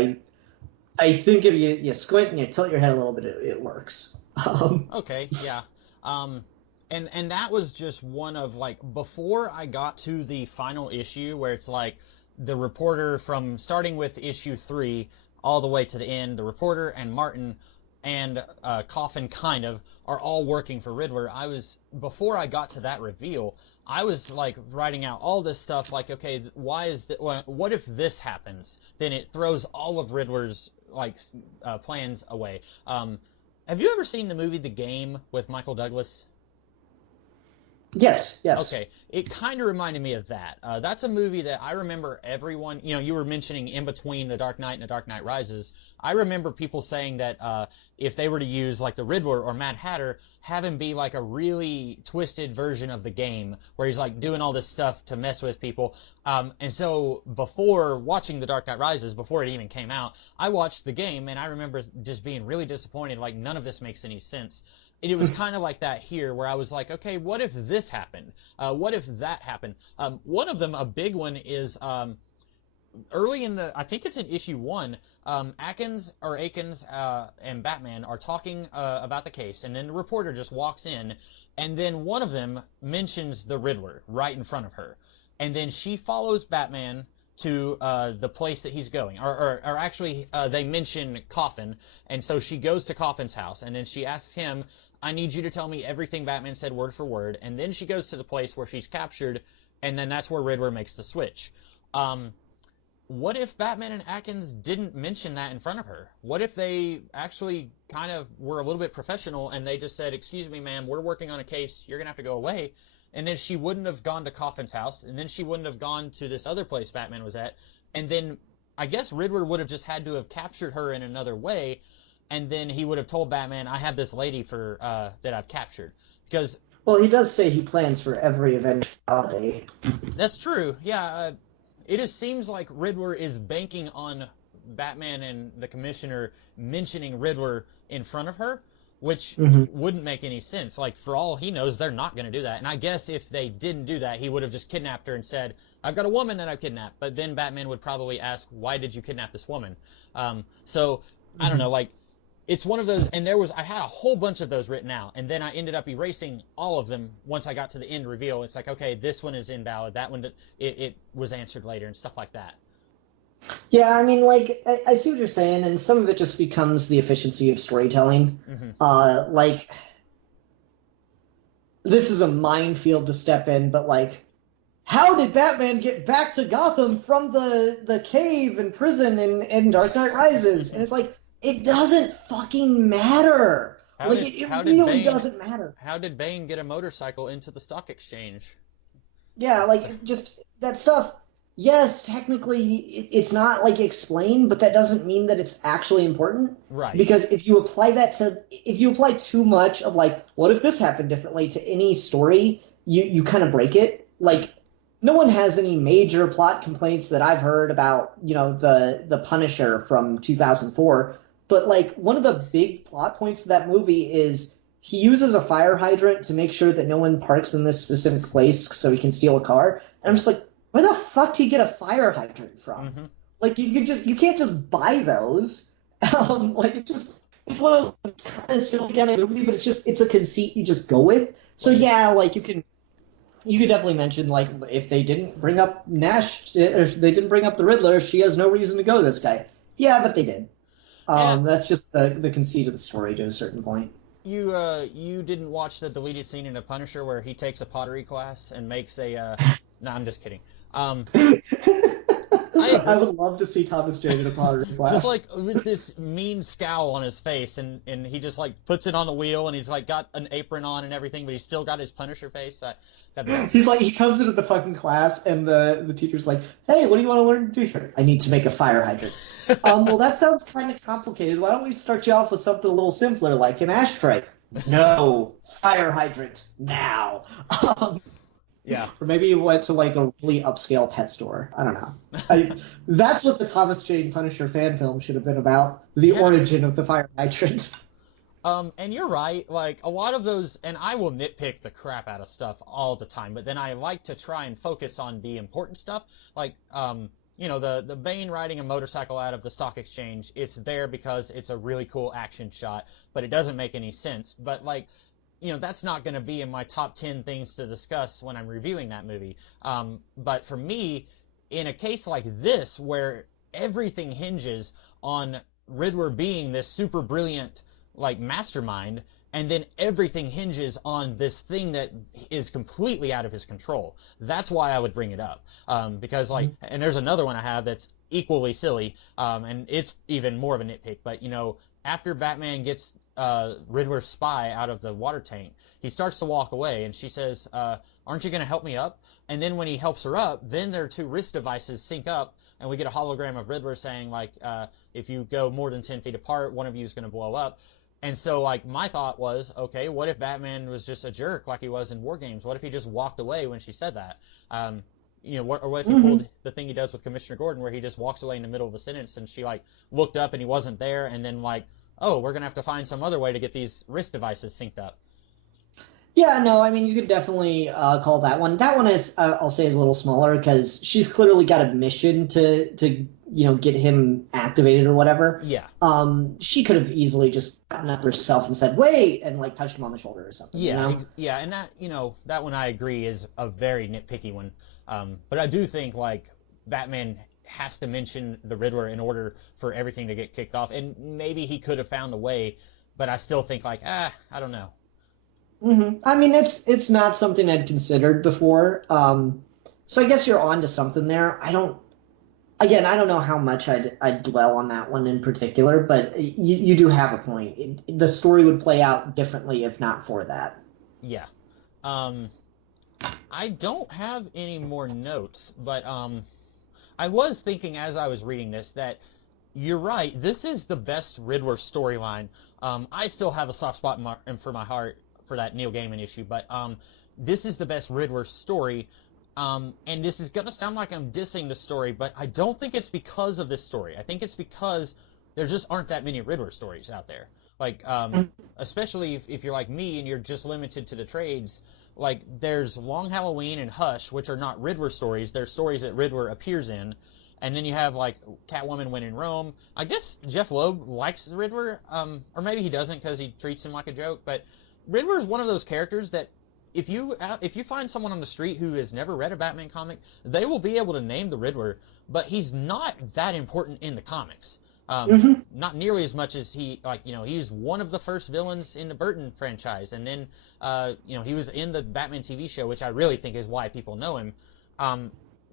I think if you squint and you tilt your head a little bit, it works. Okay, yeah. And that was just one of like before I got to the final issue where it's like the reporter from starting with issue 3 all the way to the end, the reporter and Martin and Coffin kind of are all working for Riddler. Before I got to that reveal, I was like writing out all this stuff like, okay, why is that? What if this happens? Then it throws all of Riddler's like plans away. Have you ever seen the movie The Game with Michael Douglas? Yes, yes. Okay, it kind of reminded me of that. That's a movie that I remember everyone, you were mentioning in between The Dark Knight and The Dark Knight Rises. I remember people saying that if they were to use like the Riddler or Mad Hatter, have him be like a really twisted version of the Game, where he's like doing all this stuff to mess with people. And so before watching The Dark Knight Rises, before it even came out, I watched The Game, and I remember just being really disappointed, like none of this makes any sense. And it was kind of like that here, where I was like, okay, what if this happened? What if that happened? One of them, a big one, is early in I think it's in issue 1, Akins and Batman are talking about the case, and then the reporter just walks in, and then one of them mentions the Riddler right in front of her. And then she follows Batman to the place that he's going, or actually they mention Coffin, and so she goes to Coffin's house, and then she asks him, I need you to tell me everything Batman said word for word, and then she goes to the place where she's captured, and then that's where Riddler makes the switch. What if Batman and Atkins didn't mention that in front of her? What if they actually kind of were a little bit professional and they just said, excuse me, ma'am, we're working on a case, you're going to have to go away, and then she wouldn't have gone to Coffin's house, and then she wouldn't have gone to this other place Batman was at, and then I guess Riddler would have just had to have captured her in another way, and then he would have told Batman, I have this lady for that I've captured. Because well, he does say he plans for every eventuality. that's true. Yeah, it just seems like Riddler is banking on Batman and the Commissioner mentioning Riddler in front of her, which wouldn't make any sense. Like, for all he knows, they're not going to do that. And I guess if they didn't do that, he would have just kidnapped her and said, I've got a woman that I've kidnapped. But then Batman would probably ask, why did you kidnap this woman? So, I don't know, like, it's one of those, and I had a whole bunch of those written out, and then I ended up erasing all of them once I got to the end reveal. It's like, okay, this one is invalid, that one, it was answered later, and stuff like that. Yeah, I mean, like, I see what you're saying, and some of it just becomes the efficiency of storytelling. Like, this is a minefield to step in, but, like, how did Batman get back to Gotham from the cave and prison in Dark Knight Rises? And it's like, it doesn't fucking matter. It really doesn't matter. How did Bane get a motorcycle into the stock exchange? Yeah, like, just that stuff. Yes, technically it's not like explained, but that doesn't mean that it's actually important. Right. Because if you apply too much of like, what if this happened differently to any story, you kind of break it. Like, no one has any major plot complaints that I've heard about, the Punisher from 2004. But like, one of the big plot points of that movie is he uses a fire hydrant to make sure that no one parks in this specific place so he can steal a car. And I'm just like, where the fuck do you get a fire hydrant from? Like, you can't just buy those. Like, it's one of those kind of silly kind of movie, but it's a conceit you just go with. So yeah, like, you could definitely mention, like, if they didn't bring up Nash, or if they didn't bring up the Riddler, she has no reason to go this guy. Yeah, but they did. That's just the conceit of the story to a certain point. You didn't watch the deleted scene in The Punisher where he takes a pottery class and makes a... No, I'm just kidding. I agree. I would love to see Thomas Jane in a pottery class. Just like with this mean scowl on his face, and he just like puts it on the wheel, and he's like got an apron on and everything, but he's still got his Punisher face. That'd be awesome. He's like, he comes into the fucking class, and the teacher's like, "Hey, what do you want to learn to do here?" "I need to make a fire hydrant." Well, that sounds kind of complicated. Why don't we start you off with something a little simpler, like an ashtray? "No, fire hydrant now." Yeah. Or maybe you went to like a really upscale pet store. I don't know. That's what the Thomas Jane Punisher fan film should have been about. The origin of the fire hydrant. And you're right, like, a lot of those, and I will nitpick the crap out of stuff all the time, but then I like to try and focus on the important stuff, like, the Bane riding a motorcycle out of the stock exchange, it's there because it's a really cool action shot, but it doesn't make any sense, but, like, that's not going to be in my top 10 things to discuss when I'm reviewing that movie, but for me, in a case like this, where everything hinges on Riddler being this super brilliant like mastermind, and then everything hinges on this thing that is completely out of his control. That's why I would bring it up, because like, and there's another one I have that's equally silly, and it's even more of a nitpick. But after Batman gets Riddler's spy out of the water tank, he starts to walk away, and she says, "Aren't you going to help me up?" And then when he helps her up, then their two wrist devices sync up, and we get a hologram of Riddler saying like, if you go more than 10 feet apart, one of you is going to blow up. And so, like, my thought was, okay, what if Batman was just a jerk like he was in War Games? What if he just walked away when she said that? Or what if he pulled the thing he does with Commissioner Gordon where he just walks away in the middle of a sentence and she, like, looked up and he wasn't there, and then, like, oh, we're going to have to find some other way to get these wrist devices synced up. Yeah, no, I mean, you could definitely call that one. That one is, I'll say, is a little smaller because she's clearly got a mission to get him activated or whatever. Yeah. She could have easily just gotten up herself and said, "Wait," and like touched him on the shoulder or something. Yeah, yeah, and that that one I agree is a very nitpicky one. But I do think like Batman has to mention the Riddler in order for everything to get kicked off, and maybe he could have found a way, but I still think like I don't know. I mean, it's not something I'd considered before. So I guess you're on to something there. I don't know how much I'd dwell on that one in particular, but you do have a point. The story would play out differently if not for that. Yeah. I don't have any more notes, but I was thinking as I was reading this that you're right. This is the best Riddler storyline. I still have a soft spot for my heart for that Neil Gaiman issue, but this is the best Riddler story. And this is going to sound like I'm dissing the story, but I don't think it's because of this story. I think it's because there just aren't that many Riddler stories out there. Like, especially if you're like me and you're just limited to the trades, like there's Long Halloween and Hush, which are not Riddler stories. They're stories that Riddler appears in. And then you have like Catwoman When in Rome. I guess Jeff Loeb likes the Riddler, or maybe he doesn't because he treats him like a joke, but Riddler is one of those characters that if you find someone on the street who has never read a Batman comic, they will be able to name the Riddler, but he's not that important in the comics. Not nearly as much as he's one of the first villains in the Burton franchise, and then he was in the Batman TV show, which I really think is why people know him.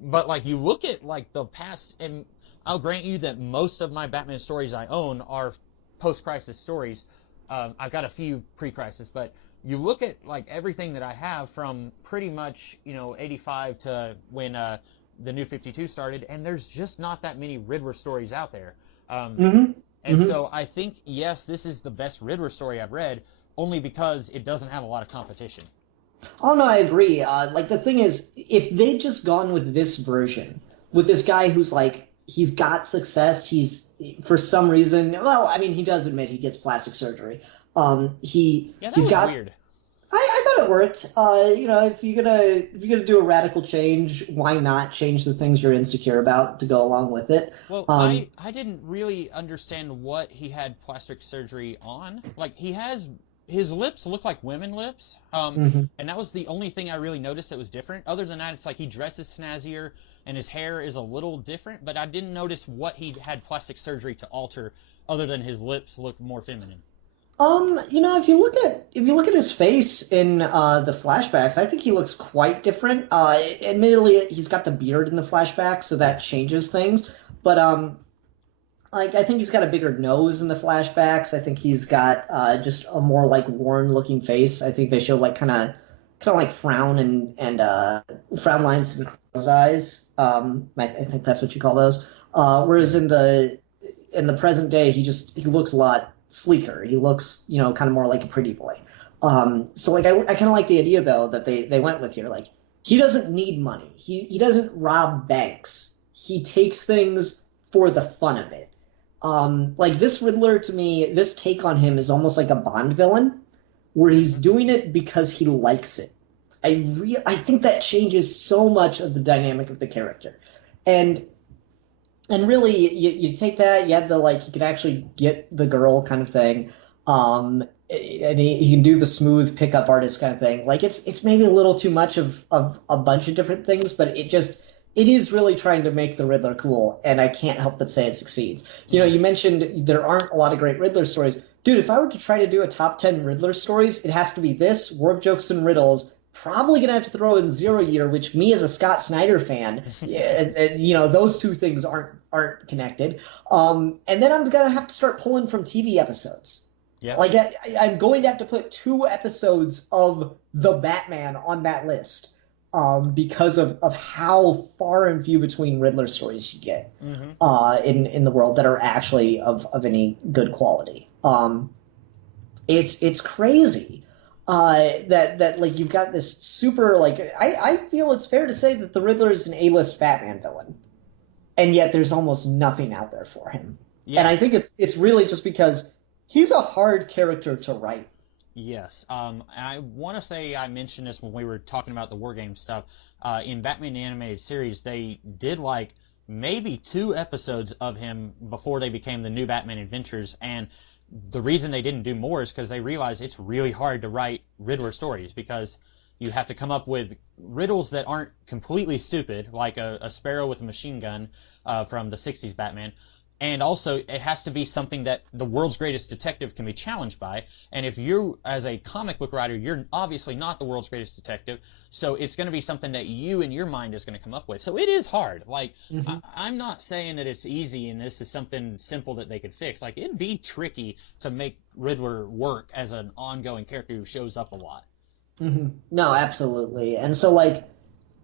But like you look at like the past, and I'll grant you that most of my Batman stories I own are post-crisis stories. I've got a few pre-crisis, but you look at like everything that I have from pretty much 85 to when the New 52 started, and there's just not that many Riddler stories out there. So I think yes, this is the best Riddler story I've read, only because it doesn't have a lot of competition. Oh no, I agree. Like the thing is, if they'd just gone with this version, with this guy who's like he's got success, he's for some reason, well, I mean, he does admit he gets plastic surgery. He's got weird. I thought it worked. If you're gonna do a radical change, why not change the things you're insecure about to go along with it? Well, I didn't really understand what he had plastic surgery on. Like his lips look like women lips, and that was the only thing I really noticed that was different. Other than that, it's like he dresses snazzier and his hair is a little different, but I didn't notice what he had plastic surgery to alter other than his lips look more feminine. If you look at his face in the flashbacks, I think he looks quite different. Admittedly, he's got the beard in the flashback, so that changes things. But like I think he's got a bigger nose in the flashbacks. I think he's got just a more like worn looking face. I think they show like kind of like frown and frown lines in his eyes. I think that's what you call those. Whereas in the present day, he looks a lot sleeker. He looks, kind of more like a pretty boy. So like I kind of like the idea though that they went with here. Like he doesn't need money. He doesn't rob banks. He takes things for the fun of it. Like this Riddler to me, this take on him is almost like a Bond villain, where he's doing it because he likes it. I think that changes so much of the dynamic of the character, and really you take that, you have the like he can actually get the girl kind of thing, and he can do the smooth pickup artist kind of thing. Like it's maybe a little too much of a bunch of different things, but it is really trying to make the Riddler cool, and I can't help but say it succeeds. You mentioned there aren't a lot of great Riddler stories. Dude, if I were to try to do a top 10 Riddler stories, it has to be this, War of Jokes and Riddles, probably going to have to throw in Zero Year, which me as a Scott Snyder fan, those two things aren't connected. And then I'm going to have to start pulling from TV episodes. Yeah. Like I'm going to have to put 2 episodes of The Batman on that list. Because of how far and few between Riddler stories you get in the world that are actually of any good quality. It's crazy that like you've got this super like I feel it's fair to say that the Riddler is an A-list Batman villain, and yet there's almost nothing out there for him. Yeah. And I think it's really just because he's a hard character to write. Yes. I want to say I mentioned this when we were talking about the War Game stuff. In Batman the Animated Series, they did like maybe 2 episodes of him before they became the New Batman Adventures, and the reason they didn't do more is because they realized it's really hard to write Riddler stories because you have to come up with riddles that aren't completely stupid, like a sparrow with a machine gun from the 60s Batman. And also, it has to be something that the world's greatest detective can be challenged by. And if you, as a comic book writer, you're obviously not the world's greatest detective, so it's going to be something that you in your mind is going to come up with. So it is hard. Like, I'm not saying that it's easy and this is something simple that they could fix. Like, it'd be tricky to make Riddler work as an ongoing character who shows up a lot. No, absolutely. And so, like,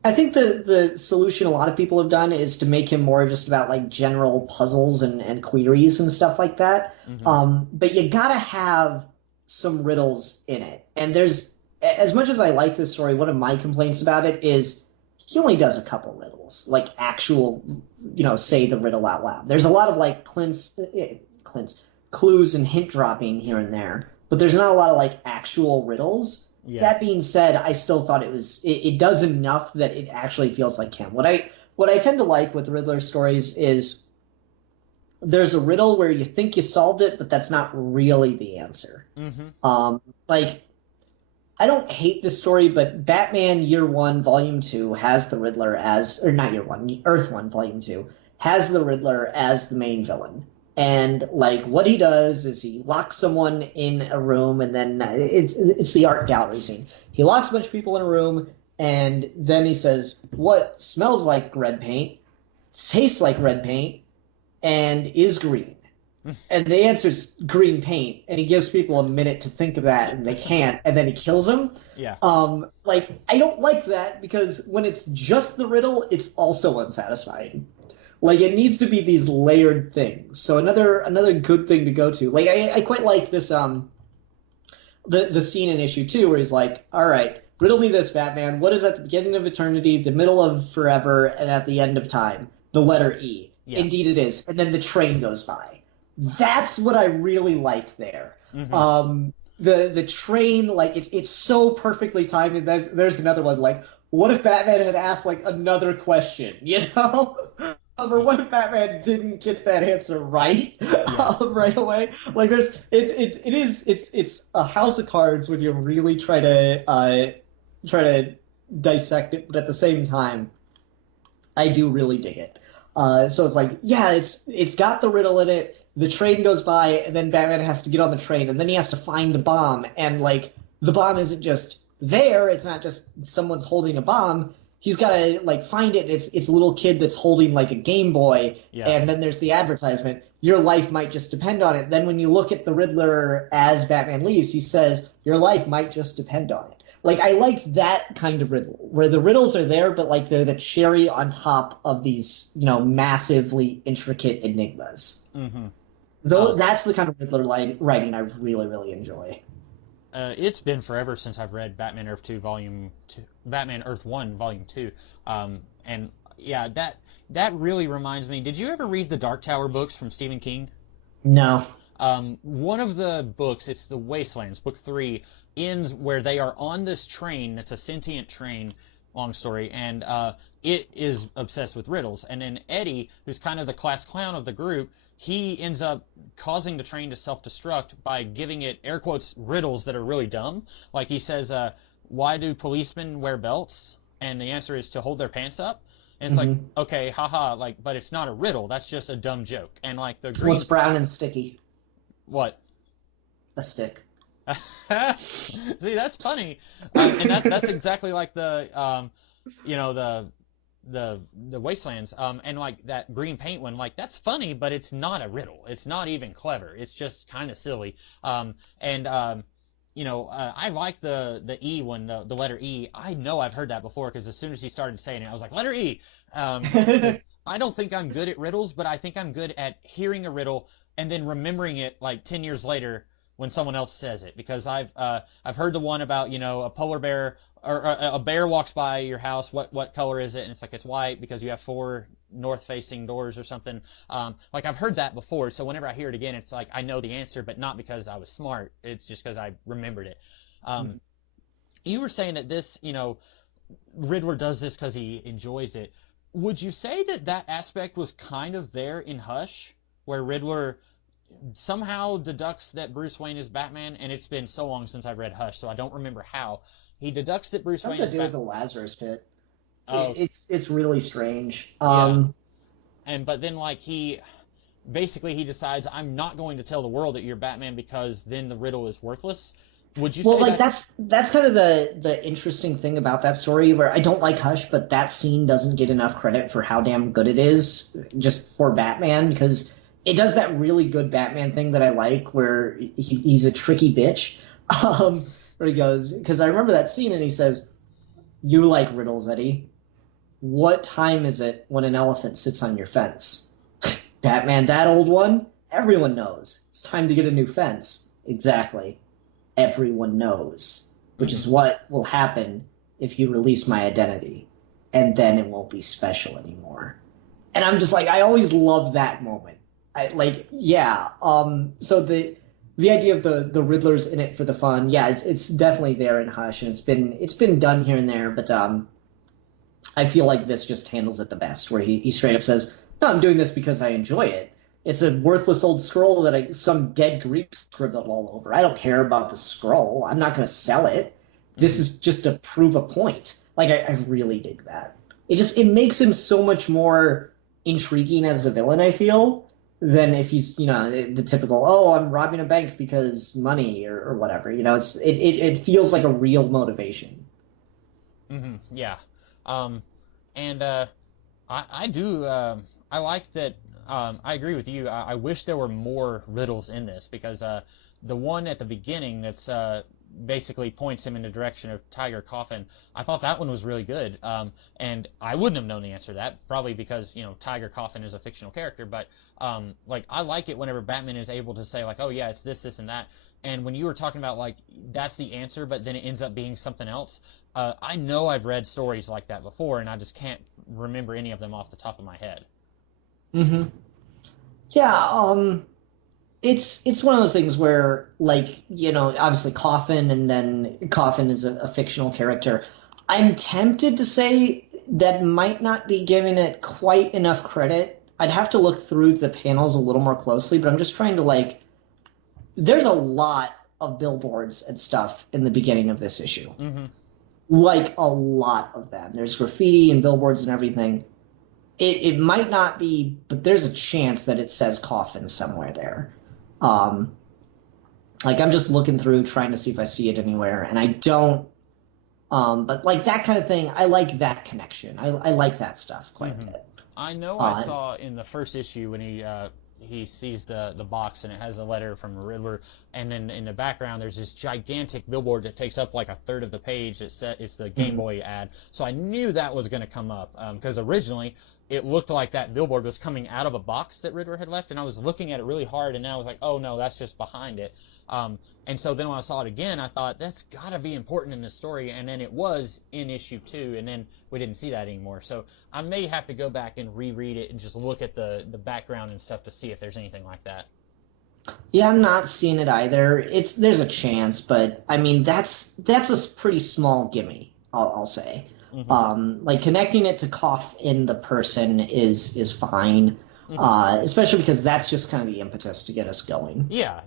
I think the solution a lot of people have done is to make him more just about like general puzzles and queries and stuff like that. But you gotta have some riddles in it. And there's, as much as I like this story, one of my complaints about it is he only does a couple riddles, like actual, say the riddle out loud. There's a lot of like clues and hint dropping here and there, but there's not a lot of like actual riddles. Yeah. That being said, I still thought it does enough that it actually feels like him. What I tend to like with Riddler stories is there's a riddle where you think you solved it, but that's not really the answer. Like, I don't hate this story, but Batman Year 1, Volume 2 has the Riddler as, or not Year 1, Earth 1, Volume 2, has the Riddler as the main villain. And like what he does is he locks someone in a room, and then it's the art gallery scene. He locks a bunch of people in a room, and then he says, "What smells like red paint, tastes like red paint, and is green?" And the answer is green paint. And he gives people a minute to think of that, and they can't. And then he kills them. Yeah. Like I don't like that because when it's just the riddle, it's also unsatisfying. Like, it needs to be these layered things. So another good thing to go to. Like, I quite like this, the scene in issue 2 where he's like, all right, riddle me this, Batman. What is at the beginning of eternity, the middle of forever, and at the end of time? The letter E. Yeah. Indeed it is. And then the train goes by. That's what I really like there. The train, like, it's so perfectly timed. And there's another one, like, what if Batman had asked, like, another question, Or what if Batman didn't get that answer right right away? Like it's a house of cards when you really try to dissect it, but at the same time, I do really dig it. So it's like, yeah, it's got the riddle in it. the train goes by, and then Batman has to get on the train, and then he has to find the bomb, and like the bomb isn't just there; it's not just someone's holding a bomb. He's got to like find it. It's a little kid that's holding like a Game Boy, Yeah. and then there's the advertisement. Your life might just depend on it. Then when you look at the Riddler as Batman leaves, he says your life might just depend on it. Like I like that kind of riddle where the riddles are there, but like they're the cherry on top of these massively intricate enigmas. Mm-hmm. Though that's the kind of Riddler writing I really really enjoy. It's been forever since I've read Batman Earth 2 Volume 2, Batman Earth 1 Volume 2. And yeah, that really reminds me. Did you ever read the Dark Tower books from Stephen King? No. One of the books, it's The Wastelands, book 3, ends where they are on this train that's a sentient train, long story, and it is obsessed with riddles. And then Eddie, who's kind of the class clown of the group, he ends up causing the train to self-destruct by giving it, air quotes, riddles that are really dumb. Like he says, why do policemen wear belts? And the answer is to hold their pants up. And it's like, okay, haha, like, but it's not a riddle. That's just a dumb joke. And like the green... What's brown and sticky? What? A stick. See, that's funny. And that's exactly like the Wastelands, and like that green paint one, like that's funny, but it's not a riddle. It's not even clever. It's just kind of silly. I like the E one, the letter E. I know I've heard that before because as soon as he started saying it, I was like, letter E. I don't think I'm good at riddles, but I think I'm good at hearing a riddle and then remembering it like 10 years later when someone else says it, because I've heard the one about a polar bear or a bear walks by your house. What color is it? And it's like it's white because you have 4 north-facing doors or something. Like I've heard that before, so whenever I hear it again, it's like I know the answer, but not because I was smart. It's just because I remembered it. You were saying that this, Riddler does this because he enjoys it. Would you say that aspect was kind of there in Hush, where Riddler somehow deducts that Bruce Wayne is Batman? And it's been so long since I've read Hush, so I don't remember how. He deducts that Bruce Wayne is Something to do with the Lazarus Pit. Oh. It's really strange. Yeah. But then like he decides, I'm not going to tell the world that you're Batman because then the riddle is worthless. Would you say that's kind of the interesting thing about that story, where I don't like Hush, but that scene doesn't get enough credit for how damn good it is just for Batman, because it does that really good Batman thing that I like, where he's a tricky bitch. Where he goes, because I remember that scene, and he says, "You like riddles, Eddie. What time is it when an elephant sits on your fence?" Batman, that old one? Everyone knows. It's time to get a new fence. Exactly. Everyone knows. Which is what will happen if you release my identity. And then it won't be special anymore. And I'm just like, I always love that moment. So the idea of the Riddler's in it for the fun, yeah, it's definitely there in Hush, and it's been done here and there, but I feel like this just handles it the best, where he straight up says, "No, I'm doing this because I enjoy it. It's a worthless old scroll that some dead Greek scribbled all over. I don't care about the scroll. I'm not going to sell it. This is just to prove a point." Like I really dig that. It makes him so much more intriguing as a villain, I feel, than if he's, the typical, "Oh, I'm robbing a bank because money," or whatever. It feels like a real motivation. Yeah. I do, I like that. I agree with you. I wish there were more riddles in this, because the one at the beginning that's basically points him in the direction of Tiger Coffin, I thought that one was really good. And I wouldn't have known the answer to that, probably because, Tiger Coffin is a fictional character, but I like it whenever Batman is able to say, like, "Oh yeah, it's this, this, and that." And when you were talking about, like, that's the answer, but then it ends up being something else, I know I've read stories like that before, and I just can't remember any of them off the top of my head. Yeah, it's one of those things where, like, obviously Coffin, and then Coffin is a fictional character. I'm tempted to say that might not be giving it quite enough credit. I'd have to look through the panels a little more closely, but I'm just trying to, there's a lot of billboards and stuff in the beginning of this issue. Like, a lot of them. There's graffiti and billboards and everything. it might not be, but there's a chance that it says coffin somewhere there. Um, like I'm just looking through trying to see if I see it anywhere, and I don't. But like that kind of thing, I like that connection. I like that stuff quite a bit. I know I saw in the first issue when he sees the box and it has a letter from Riddler, and then in the background there's this gigantic billboard that takes up like a third of the page. It's the Game Boy ad, so I knew that was going to come up because originally it looked like that billboard was coming out of a box that Riddler had left, and I was looking at it really hard, and then I was like, oh no, that's just behind it. And so then when I saw it again, I thought that's got to be important in this story, and then it was in issue 2, and then we didn't see that anymore. So I may have to go back and reread it and just look at the background and stuff to see if there's anything like that. Yeah, I'm not seeing it either. There's a chance, but I mean that's a pretty small gimme, I'll say. Like connecting it to cough in the person is fine. Especially because that's just kind of the impetus to get us going. Yeah.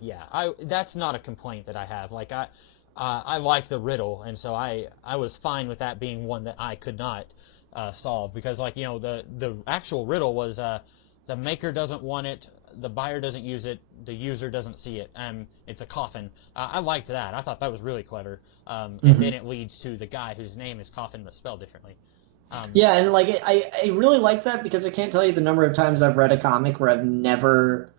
That's not a complaint that I have. Like I like the riddle, and so I was fine with that being one that I could not solve because, like, you know, the actual riddle was the maker doesn't want it, the buyer doesn't use it, the user doesn't see it. It's a coffin. I liked that. I thought that was really clever. And then it leads to the guy whose name is Coffin but spelled differently. Yeah, and like I really like that because I can't tell you the number of times I've read a comic where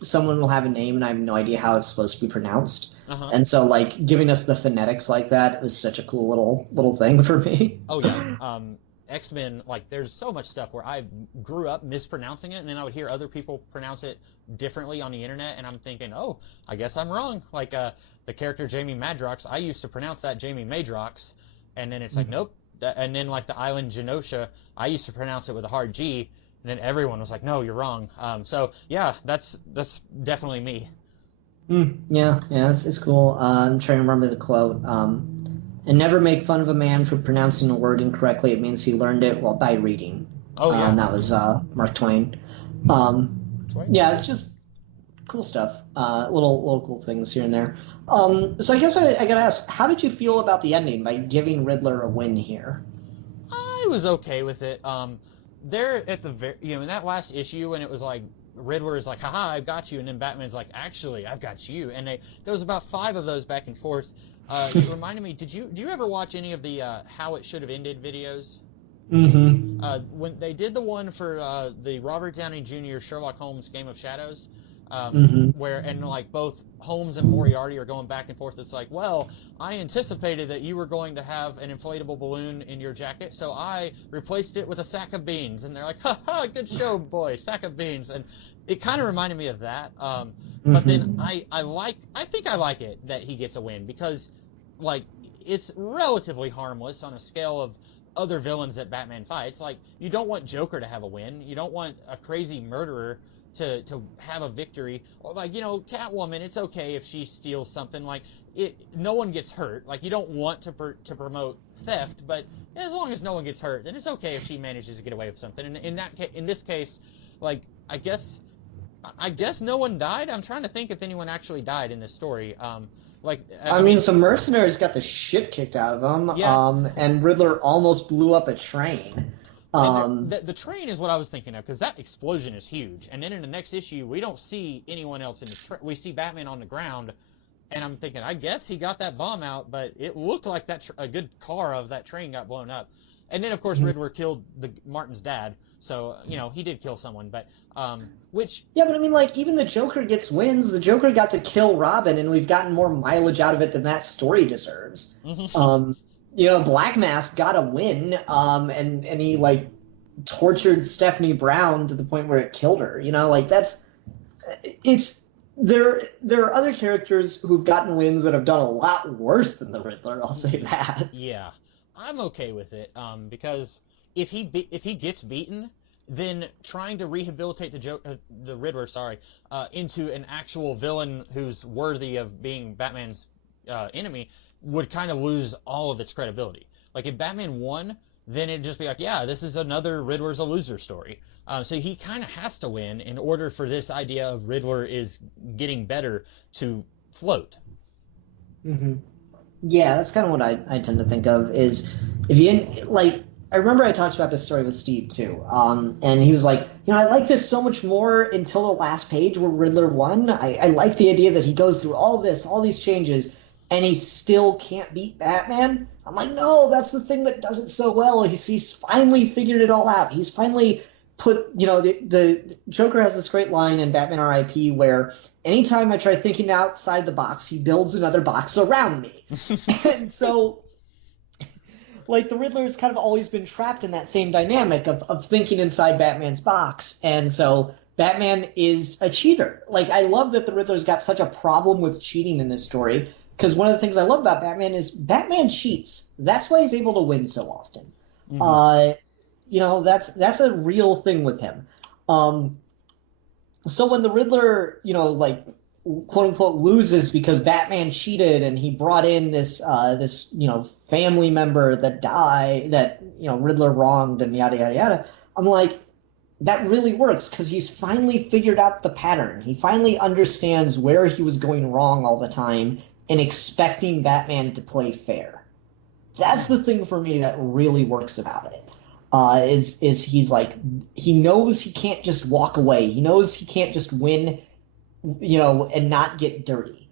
someone will have a name and I have no idea how it's supposed to be pronounced. And so like giving us the phonetics like that was such a cool little thing for me. Oh yeah. X-Men, like there's so much stuff where I grew up mispronouncing it, and then I would hear other people pronounce it differently on the internet, and I'm thinking, oh, I guess I'm wrong. Like the character Jamie Madrox, I used to pronounce that Jamie Madrox, and then it's like, nope. And then like the island Genosha, I used to pronounce it with a hard G, and then everyone was like, no, you're wrong. So yeah, that's definitely me. Yeah, it's cool. I'm trying to remember the quote. And never make fun of a man for pronouncing a word incorrectly. It means he learned it by reading. Oh yeah. And that was Mark Twain. Yeah, it's just cool stuff. Little cool things here and there. So I guess I gotta ask, how did you feel about the ending by giving Riddler a win here? I was okay with it. There at the in that last issue when it was like Riddler is like, haha, I've got you, and then Batman's like, actually, I've got you, and there was about 5 of those back and forth. It reminded me, do you ever watch any of the How It Should Have Ended videos? When they did the one for the Robert Downey Jr. Sherlock Holmes Game of Shadows, where like both Holmes and Moriarty are going back and forth. It's like, well, I anticipated that you were going to have an inflatable balloon in your jacket, so I replaced it with a sack of beans. And they're like, ha ha, good show, boy, sack of beans. And it kind of reminded me of that. But then I think I like it that he gets a win because, like, it's relatively harmless on a scale of other villains that Batman fights. Like, you don't want Joker to have a win. You don't want a crazy murderer to have a victory. Or, like, you know, Catwoman, it's okay if she steals something. Like, no one gets hurt. Like, you don't want to promote theft, but as long as no one gets hurt, then it's okay if she manages to get away with something. And in this case, like, I guess no one died. I'm trying to think if anyone actually died in this story. I mean, some mercenaries got the shit kicked out of them. Yeah. And Riddler almost blew up a train. The train is what I was thinking of, because that explosion is huge. And then in the next issue, we don't see anyone else in the train. We see Batman on the ground, and I'm thinking, I guess he got that bomb out, but it looked like a good car of that train got blown up. And then, of course, Riddler killed Martin's dad, so, you know, he did kill someone, but, which... Yeah, but I mean, like, even the Joker gets wins. The Joker got to kill Robin, and we've gotten more mileage out of it than that story deserves. You know, Black Mask got a win, and he, like, tortured Stephanie Brown to the point where it killed her. You know, like, there are other characters who've gotten wins that have done a lot worse than the Riddler, I'll say that. Yeah, I'm okay with it, because if he gets beaten, then trying to rehabilitate the Riddler, into an actual villain who's worthy of being Batman's enemy would kind of lose all of its credibility. Like, if Batman won, then it'd just be like, yeah, this is another Riddler's a loser story. So he kind of has to win in order for this idea of Riddler is getting better to float. Yeah, that's kind of what I tend to think of, is if you, like, I remember I talked about this story with Steve too, and he was like, I like this so much more until the last page where Riddler won. I like the idea that he goes through all this, all these changes, and he still can't beat Batman. I'm like, no, that's the thing that does it so well. He's finally figured it all out. He's finally put, the Joker has this great line in Batman R.I.P. where anytime I try thinking outside the box, he builds another box around me. And so, like, the Riddler has kind of always been trapped in that same dynamic of thinking inside Batman's box. And so Batman is a cheater. Like, I love that the Riddler's got such a problem with cheating in this story, because one of the things I love about Batman is Batman cheats. That's why he's able to win so often. That's a real thing with him. So when the Riddler, quote unquote loses because Batman cheated and he brought in this family member that Riddler wronged and yada yada yada, I'm like, that really works because he's finally figured out the pattern. He finally understands where he was going wrong all the time and expecting Batman to play fair. That's the thing for me that really works about it. Is he's like, he knows he can't just walk away. He knows he can't just win, and not get dirty.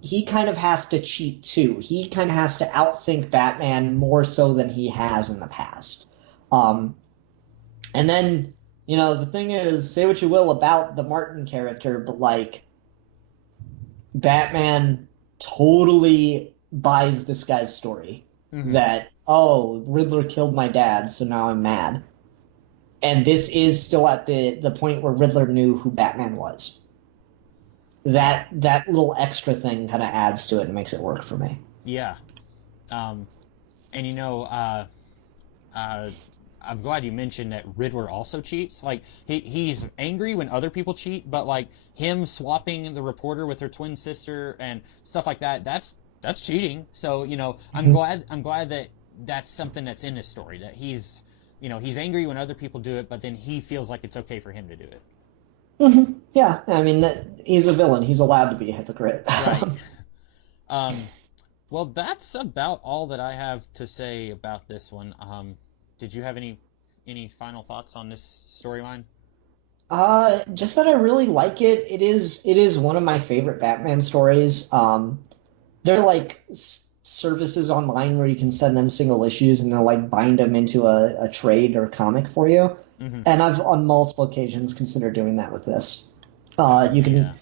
He kind of has to cheat too. He kind of has to outthink Batman more so than he has in the past. And then, the thing is, say what you will about the Martin character, but like, Batman totally buys this guy's story that, oh, Riddler killed my dad, so now I'm mad. And this is still at the point where Riddler knew who Batman was. That little extra thing kind of adds to it and makes it work for me. Yeah. And I'm glad you mentioned that Riddler also cheats. Like, he's angry when other people cheat, but like him swapping the reporter with her twin sister and stuff like that, that's cheating. So, I'm glad that that's something that's in this story, that he's angry when other people do it, but then he feels like it's okay for him to do it. Yeah, I mean, he's a villain. He's allowed to be a hypocrite. Right. Well, that's about all that I have to say about this one. Did you have any final thoughts on this storyline? Just that I really like it. It is one of my favorite Batman stories. They're like services online where you can send them single issues and they'll like bind them into a trade or comic for you. And I've on multiple occasions considered doing that with this. You can. Yeah.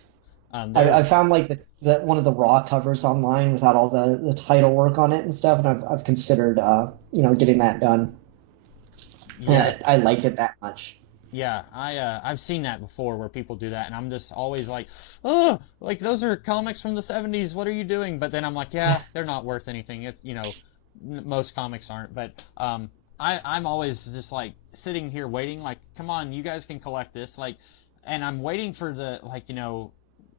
I found like that one of the raw covers online without all the title work on it and stuff, and I've considered getting that done. Yeah, I like it that much. Yeah, I've seen that before where people do that, and I'm just always like, oh, like those are comics from the 70s. What are you doing? But then I'm like, yeah, they're not worth anything. Most comics aren't. But I'm always just like sitting here waiting, like, come on, you guys can collect this, like, and I'm waiting for the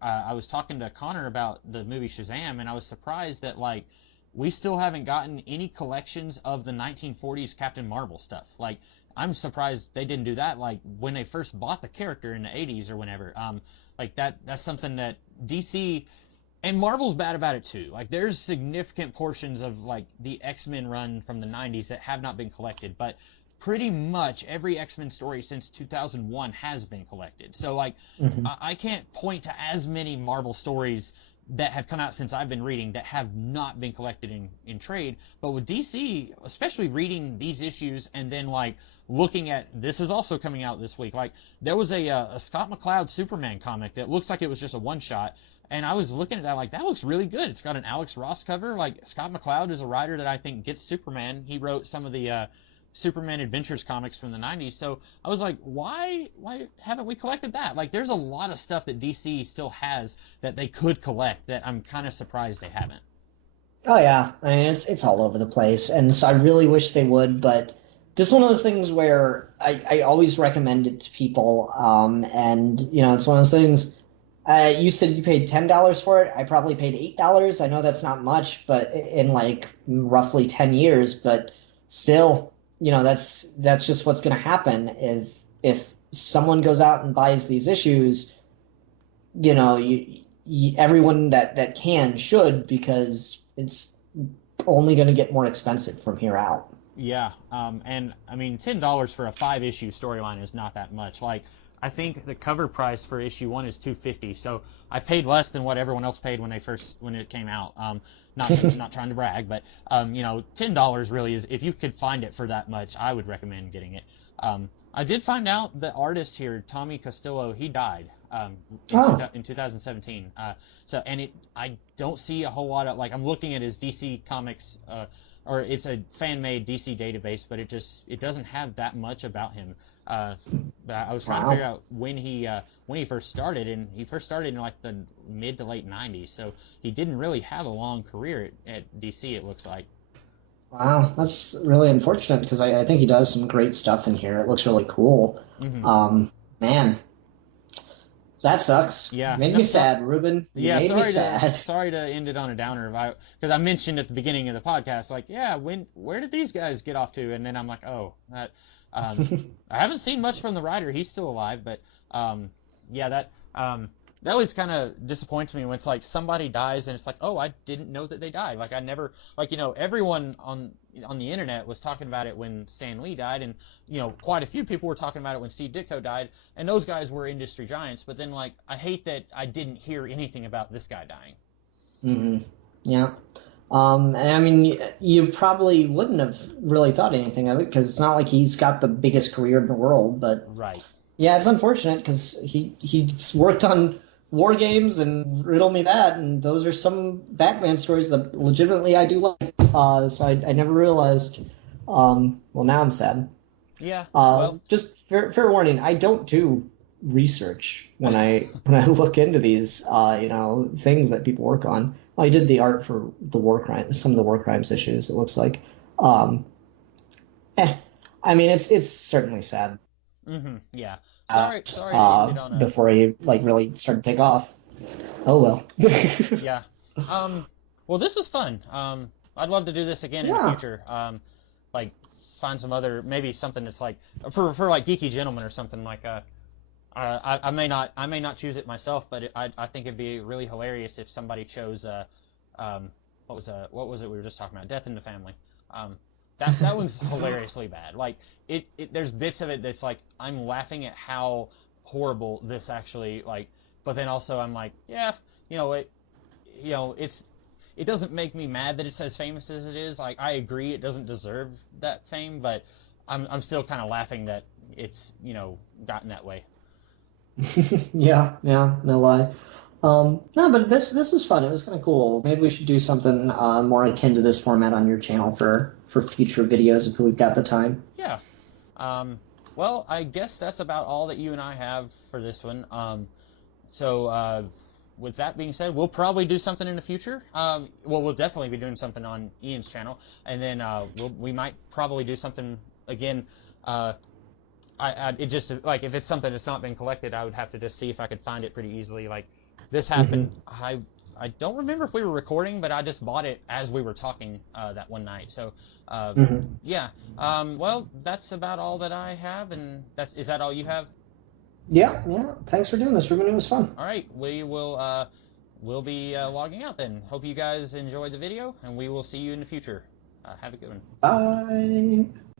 I was talking to Connor about the movie Shazam, and I was surprised that like we still haven't gotten any collections of the 1940s Captain Marvel stuff. Like, I'm surprised they didn't do that, like, when they first bought the character in the 80s or whenever. That's something that DC and Marvel's bad about it too. Like, there's significant portions of, like, the X-Men run from the 90s that have not been collected, but pretty much every X-Men story since 2001 has been collected. So, like, I can't point to as many Marvel stories that have come out since I've been reading that have not been collected in trade. But with DC, especially reading these issues and then, like, looking at, this is also coming out this week, like, there was a Scott McCloud Superman comic that looks like it was just a one-shot, and I was looking at that like, that looks really good. It's got an Alex Ross cover. Like, Scott McCloud is a writer that I think gets Superman. He wrote some of the Superman Adventures comics from the 90s, so I was like, why haven't we collected that? Like, there's a lot of stuff that DC still has that they could collect that I'm kind of surprised they haven't. Oh yeah, I mean, it's all over the place, and so I really wish they would, but this is one of those things where I always recommend it to people, and it's one of those things. You said you paid $10 for it. I probably paid $8. I know that's not much, but in like roughly 10 years, but still, that's just what's going to happen if someone goes out and buys these issues. Everyone that should, because it's only going to get more expensive from here out. Yeah, and I mean $10 for a 5 issue storyline is not that much. Like I think the cover price for issue 1 is 250, so I paid less than what everyone else paid when it came out. Not trying to brag, but $10 really is, if you could find it for that much, I would recommend getting it. I did find out the artist here, Tommy Castillo, he died Oh, in 2017. I don't see a whole lot of, like, I'm looking at his DC Comics, or it's a fan-made DC database, but it doesn't have that much about him. But I was trying to figure wow. out when he first started, and he first started in like the mid to late '90s, so he didn't really have a long career at DC. It looks like. Wow, that's really unfortunate because I think he does some great stuff in here. It looks really cool. Hmm. Man, that sucks. Yeah. Made No, me so sad, Ruben. You yeah. made me sad. Sorry to end it on a downer. Because I mentioned at the beginning of the podcast, like, yeah, where did these guys get off to? And then I'm like, oh, that. Um, I haven't seen much from the writer. He's still alive, but yeah, that always kind of disappoints me when it's like somebody dies and it's like, oh, I didn't know that they died. Like I never, like everyone on the internet was talking about it when Stan Lee died, and quite a few people were talking about it when Steve Ditko died, and those guys were industry giants. But then like I hate that I didn't hear anything about this guy dying. Hmm. Yeah. And I mean, you probably wouldn't have really thought anything of it because it's not like he's got the biggest career in the world. But Right. yeah, it's unfortunate because he's worked on War Games and Riddle Me That, and those are some Batman stories that legitimately I do like. So I never realized. Well, now I'm sad. Yeah. Well. Just fair warning, I don't do research when I look into these things that people work on. I did the art for the war crime, some of the war crimes issues. It looks like, um, eh, I mean, it's certainly sad. Yeah. Uh, Sorry to end it on a. Before you like really start to take off. Oh well. Yeah. Um. Well, this was fun. I'd love to do this again in the Yeah. future. Like find some other, maybe something that's like for like Geeky Gentleman or something like. I may not choose it myself, but I think it'd be really hilarious if somebody chose um what was it we were just talking about, Death in the Family. Um, that one's hilariously bad. Like there's bits of it that's like I'm laughing at how horrible this actually like, but then also I'm like, yeah, you know it, it doesn't make me mad that it's as famous as it is. Like I agree it doesn't deserve that fame, but I'm still kind of laughing that it's gotten that way. Yeah, yeah, no lie. No, but this was fun. It was kind of cool. Maybe we should do something more akin to this format on your channel for future videos if we've got the time. Yeah. Um, well, I guess that's about all that you and I have for this one. So with that being said, we'll probably do something in the future. Well, we'll definitely be doing something on Ian's channel, and then we might probably do something again. It just like if it's something that's not been collected, I would have to just see if I could find it pretty easily. Like this happened, Hmm. I don't remember if we were recording, but I just bought it as we were talking that one night. So uh, Hmm. yeah. Well, that's about all that I have, and is that all you have? Yeah, yeah. Thanks for doing this, Ruben. It was fun. All right, we'll be logging out then. Hope you guys enjoyed the video, and we will see you in the future. Have a good one. Bye.